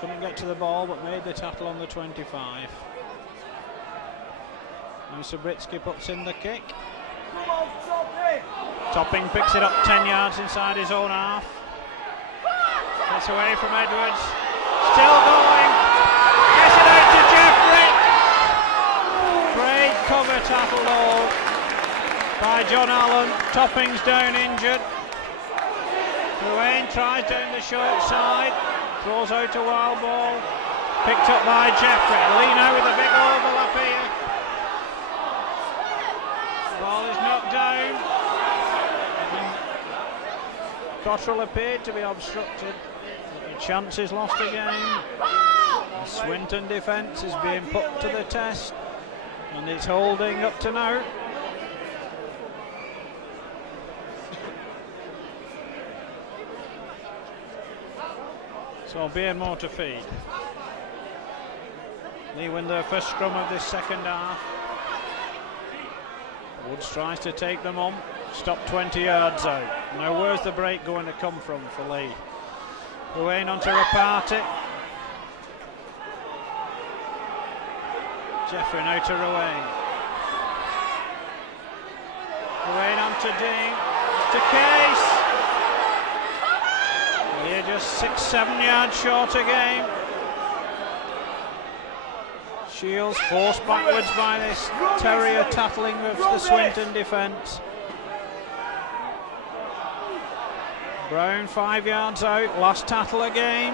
Couldn't get to the ball but made the tackle on the 25. Now Subritsky puts in the kick. Topping picks it up 10 yards inside his own half. Gets away from Edwards. Still going. Gets it out to Jeffrey. Great cover tackle though by John Allen. Topping's down injured. Ruane tries down the short side. Throws out a wild ball. Picked up by Jeffrey. Leigh now with a big overlap here. Ball is knocked down. Cottrell appeared to be obstructed. The chance is lost again. The Swinton defence is being put to the test, and it's holding up to now. So being more to feed. Leigh win their first scrum of this second half. Woods tries to take them on. Stop 20 yards out. Now where's the break going to come from for Leigh? Ruane on to Rapati. Jeffrey now to Ruane. Ruane on to Dean. To Case. Here just 6-7 yards short again. Shields forced backwards by this terrier tattling of the Swinton defence. Brown 5 yards out, last tattle again.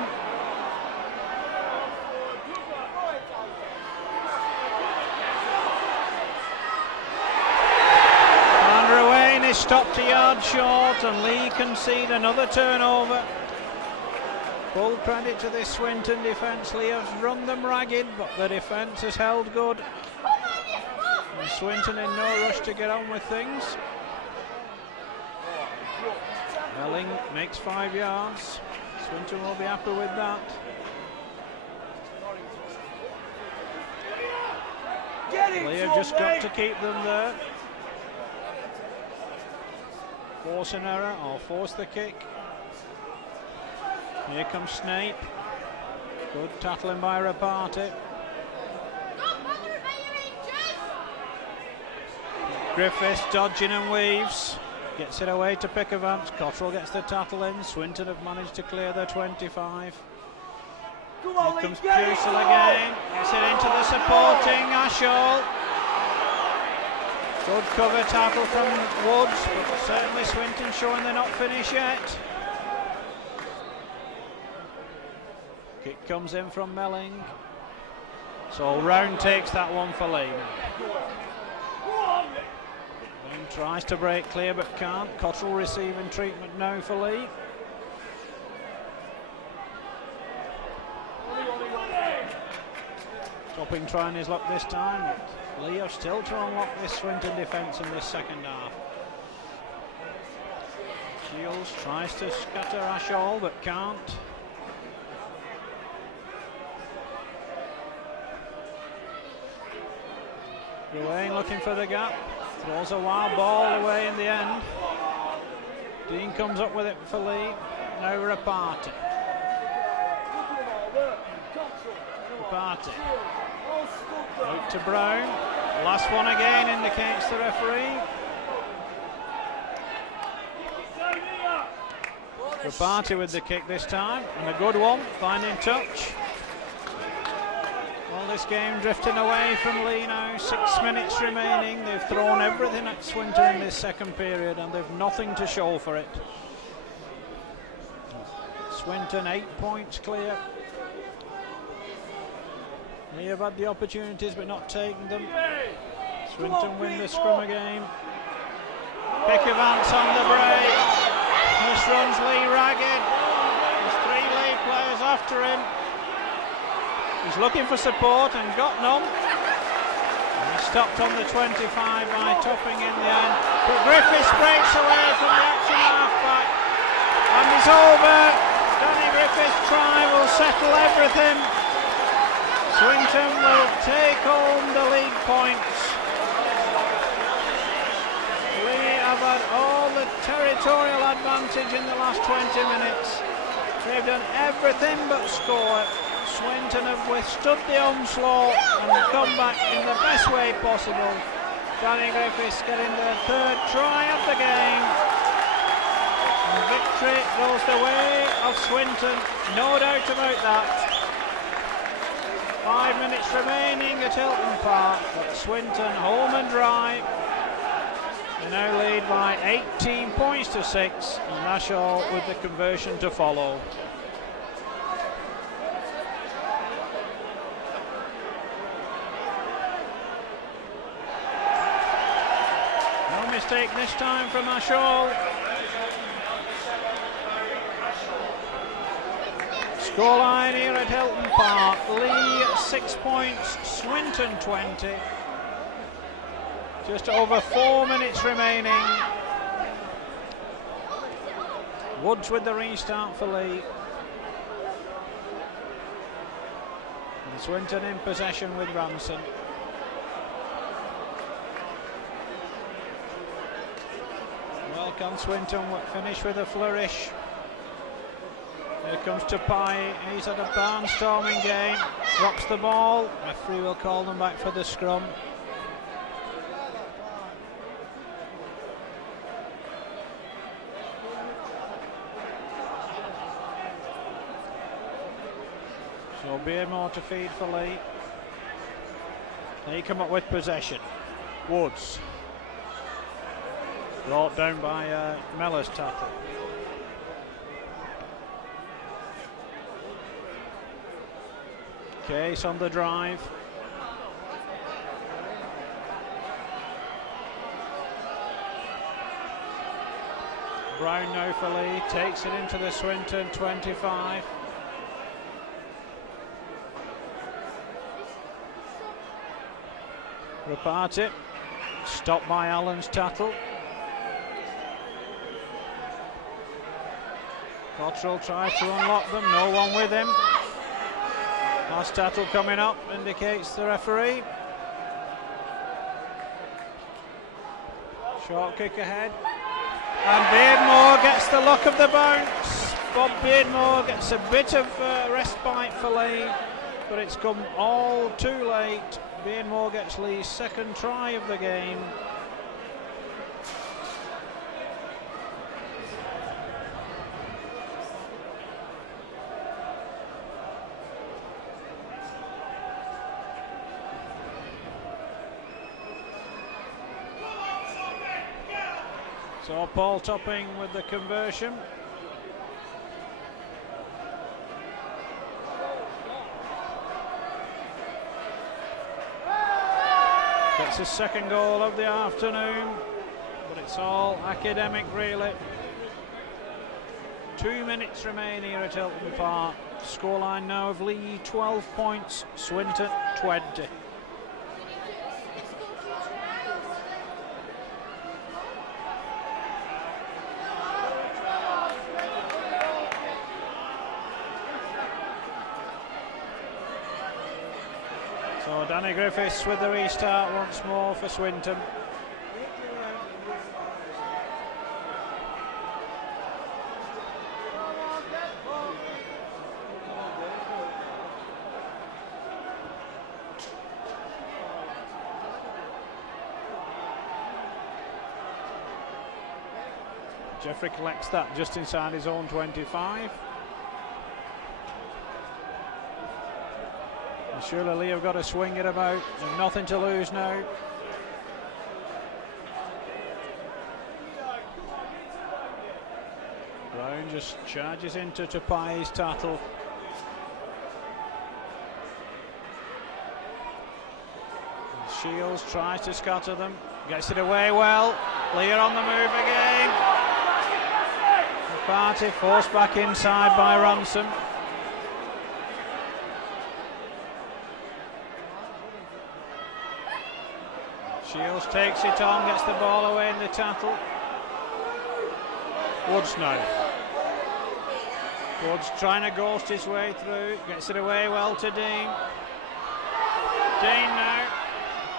And Ruane is stopped a yard short, and Leigh concede another turnover. Full credit to this Swinton defence. Leigh has run them ragged, but the defence has held good. And Swinton in no rush to get on with things. Melling makes 5 yards. Swinton will be happy with that. Leigh have just got to keep them there. Force an error or force the kick. Here comes Snape. Good tackling by Rapati. Griffiths dodging and weaves. Gets it away to Pickavance. Cottrell gets the tackle in. Swinton have managed to clear their 25. Here comes Pusel again. Gets it into the supporting Ashall. Good cover tackle from Woods, but certainly Swinton showing they're not finished yet. Kick comes in from Melling. So Round takes that one for Leigh. Round tries to break clear but can't. Cottrell receiving treatment now for Leigh. Topping trying his luck this time. But Leigh are still to unlock this Swinton defence in this second half. Shields tries to scatter Ashall but can't. Gawain looking for the gap. Throws a wild ball away in the end. Dean comes up with it for Leigh. Now Rapati. Rapati. Out to Brown. Last one again indicates the referee. Rapati with the kick this time, and a good one, finding touch. Well, this game drifting away from Leigh now, 6 minutes remaining. They've thrown everything at Swinton in this second period and they've nothing to show for it. Swinton 8 points clear. Leigh have had the opportunities but not taken them. Swinton win the scrum again. Pickavance on the break. This runs Leigh ragged. There's 3 Leigh players after him. He's looking for support and got none. And he stopped on the 25 by Topping in the end. But Griffiths breaks away from the action half-back. And it's over. Danny Griffiths' try will settle everything. Swinton will take home the league points. Leigh have had all the territorial advantage in the last 20 minutes. They've done everything but score. Swinton have withstood the onslaught and come back in the best way possible. Danny Griffiths getting their 3rd try of the game. And victory goes the way of Swinton, no doubt about that. 5 minutes remaining at Hilton Park, but Swinton home and dry. They now lead by 18 points to 6, and Nashall with the conversion to follow. Mistake this time from Ashall. Scoreline here at Hilton Park. Leigh 6 points, Swinton 20. Just over 4 minutes remaining. Woods with the restart for Leigh. And Swinton in possession with Ramson. Can Swinton finish with a flourish? Here comes Tupai. He's had a barnstorming game. Drops the ball. Referee will call them back for the scrum. So Beardmore to feed for Leigh. They come up with possession. Woods. Brought down by Mellor's tackle. Case on the drive. Brown now for Leigh, takes it into the Swinton 25. Rapati, stopped by Allen's tackle. Cottrell tries to unlock them, no one with him. Last tackle coming up indicates the referee. Short kick ahead. And Beardmore gets the luck of the bounce. Bob Beardmore gets a bit of respite for Leigh, but it's come all too late. Beardmore gets Leigh's 2nd try of the game. So Paul Topping with the conversion. Gets his second goal of the afternoon, but it's all academic really. 2 minutes remain here at Hilton Park. Scoreline now of Leigh 12 points, Swinton 20. So Danny Griffiths with the restart once more for Swinton. Jeffrey collects that just inside his own 25. And surely Leigh have got to swing it about. There's nothing to lose now. Brown just charges into Tupai's tattle. And Shields tries to scatter them. Gets it away well. Leigh are on the move again. Party forced back inside by Ransom. Shields takes it on, gets the ball away in the tattle. Woods now. Woods trying to ghost his way through, gets it away well to Dean. Dean now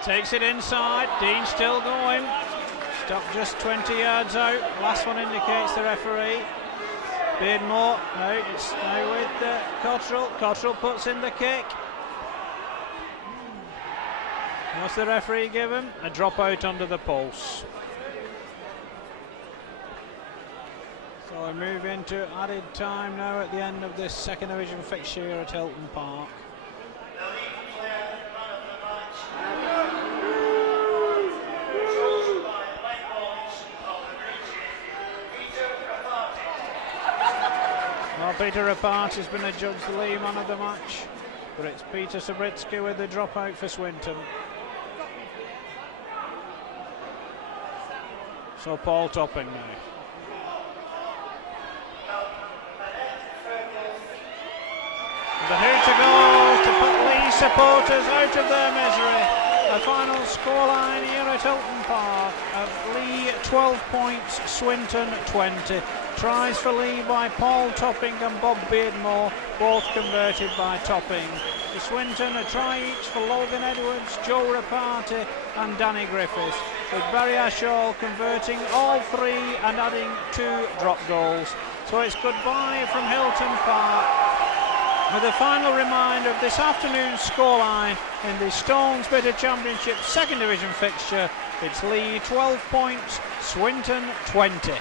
takes it inside. Dean still going. Stopped just 20 yards out. Last one indicates the referee. Beardmore, no, it's now with Cottrell. Cottrell puts in the kick. What's the referee give him? A drop out under the pulse. So we move into added time now at the end of this second division fixture here at Hilton Park. Well, Peter Rapart has been adjudged the Leigh man of the match, but it's Peter Sabritsky with the dropout for Swinton. So Paul Topping now. The hoot goal to put Leigh supporters out of their misery. A final scoreline here at Hilton Park of Leigh 12 points, Swinton 20. Tries for Leigh by Paul Topping and Bob Beardmore, both converted by Topping. For Swinton, a try each for Logan Edwards, Joe Rapati and Danny Griffiths, with Barry Ashall converting all three and adding 2 drop goals. So it's goodbye from Hilton Park, with a final reminder of this afternoon's scoreline in the Stones Bitter Championship second division fixture. It's Leigh 12 points, Swinton 20.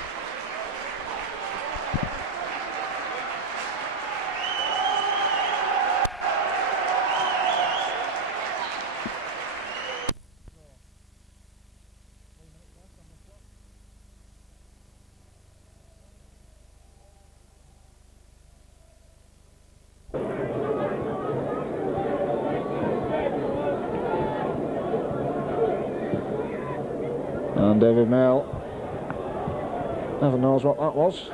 And David Mail never knows what that was.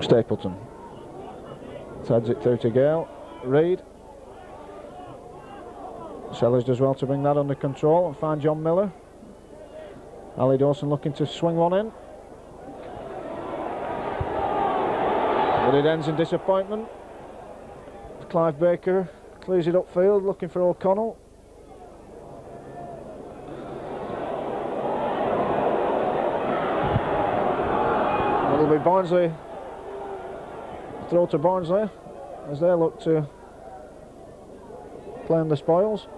Stapleton heads it through to Gale. Reid. Sellers does well to bring that under control and find John Miller. Ali Dawson looking to swing one in, but it ends in disappointment. Clive Baker clears it upfield looking for O'Connell. It'll be Barnsley. Throw to Barnsley as they look to claim the spoils.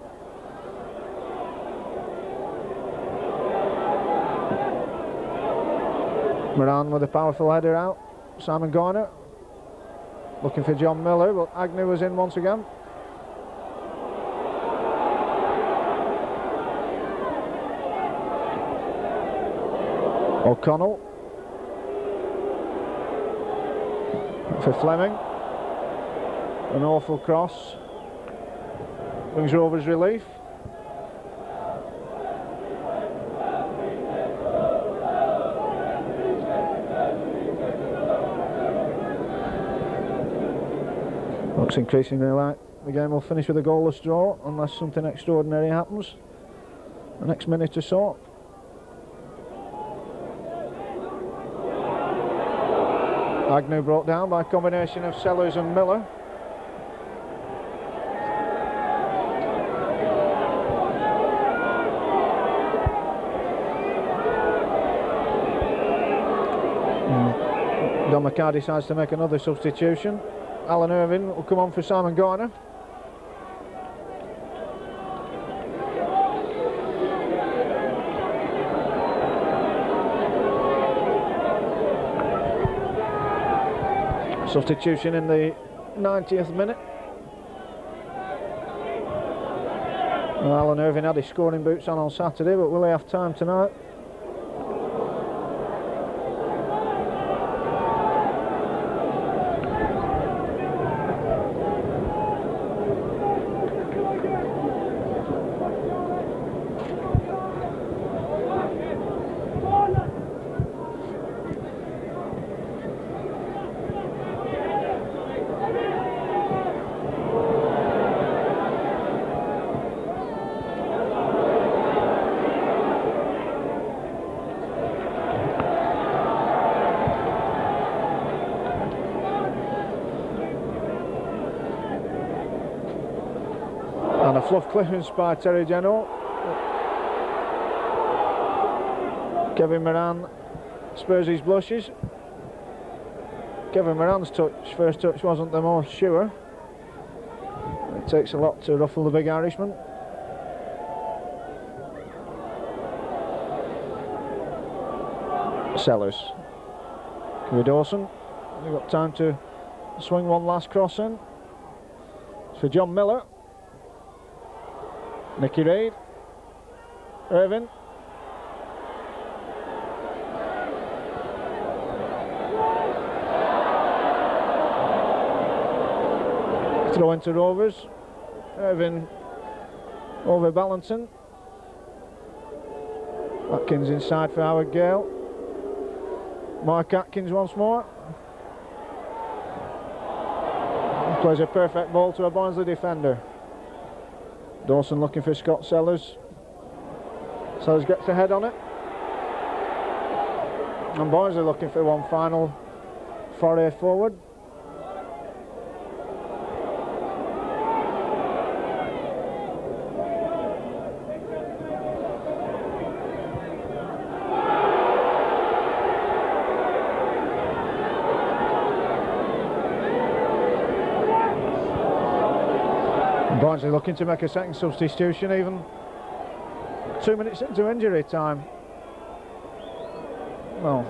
Moran with a powerful header out. Simon Garner looking for John Miller, but Agnew was in once again. O'Connell for Fleming. An awful cross. Brings Rovers relief. Looks increasingly like the game will finish with a goalless draw unless something extraordinary happens the next minute or so. Agnew brought down by a combination of Sellers and Miller. Don McCarr decides to make another substitution. Alan Irvine will come on for Simon Garner. Substitution in the 90th minute. Well, Alan Irvine had his scoring boots on Saturday, but will he have time tonight? And a fluff clearance by Terry Geno. Kevin Moran spurs his blushes. Kevin Moran's first touch wasn't the most sure. It takes a lot to ruffle the big Irishman. Sellers. Kevin Dawson. They've got time to swing one last cross in. It's for John Miller. Nicky Reid, Irvine, throw into Rovers, Irvine overbalancing, Atkins inside for Howard Gale, Mark Atkins once more, he plays a perfect ball to a Barnsley defender. Dawson looking for Scott Sellers. Sellers gets a head on it. And Barnsley looking for one final foray forward. Barnsley looking to make a second substitution even 2 minutes into injury time. Well,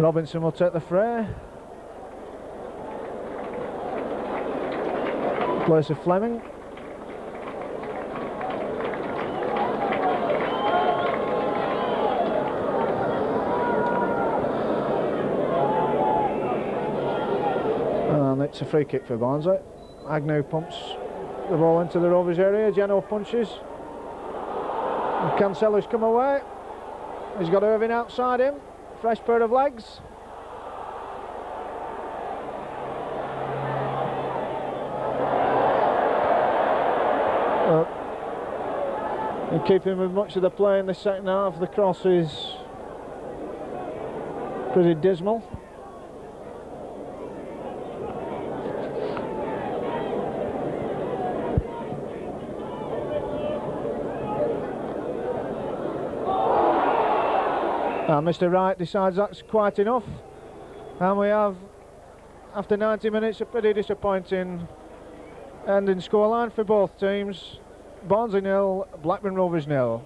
Robinson will take the fray. Place of Fleming. It's a free kick for Barnsley. Agnew pumps the ball into the Rovers area. Geno punches. And can Sellers come away? He's got Irvine outside him. Fresh pair of legs. And keeping with much of the play in the second half. The cross is pretty dismal. And Mr. Wright decides that's quite enough, and we have, after 90 minutes, a pretty disappointing ending scoreline for both teams. Barnsley 0, Blackburn Rovers 0.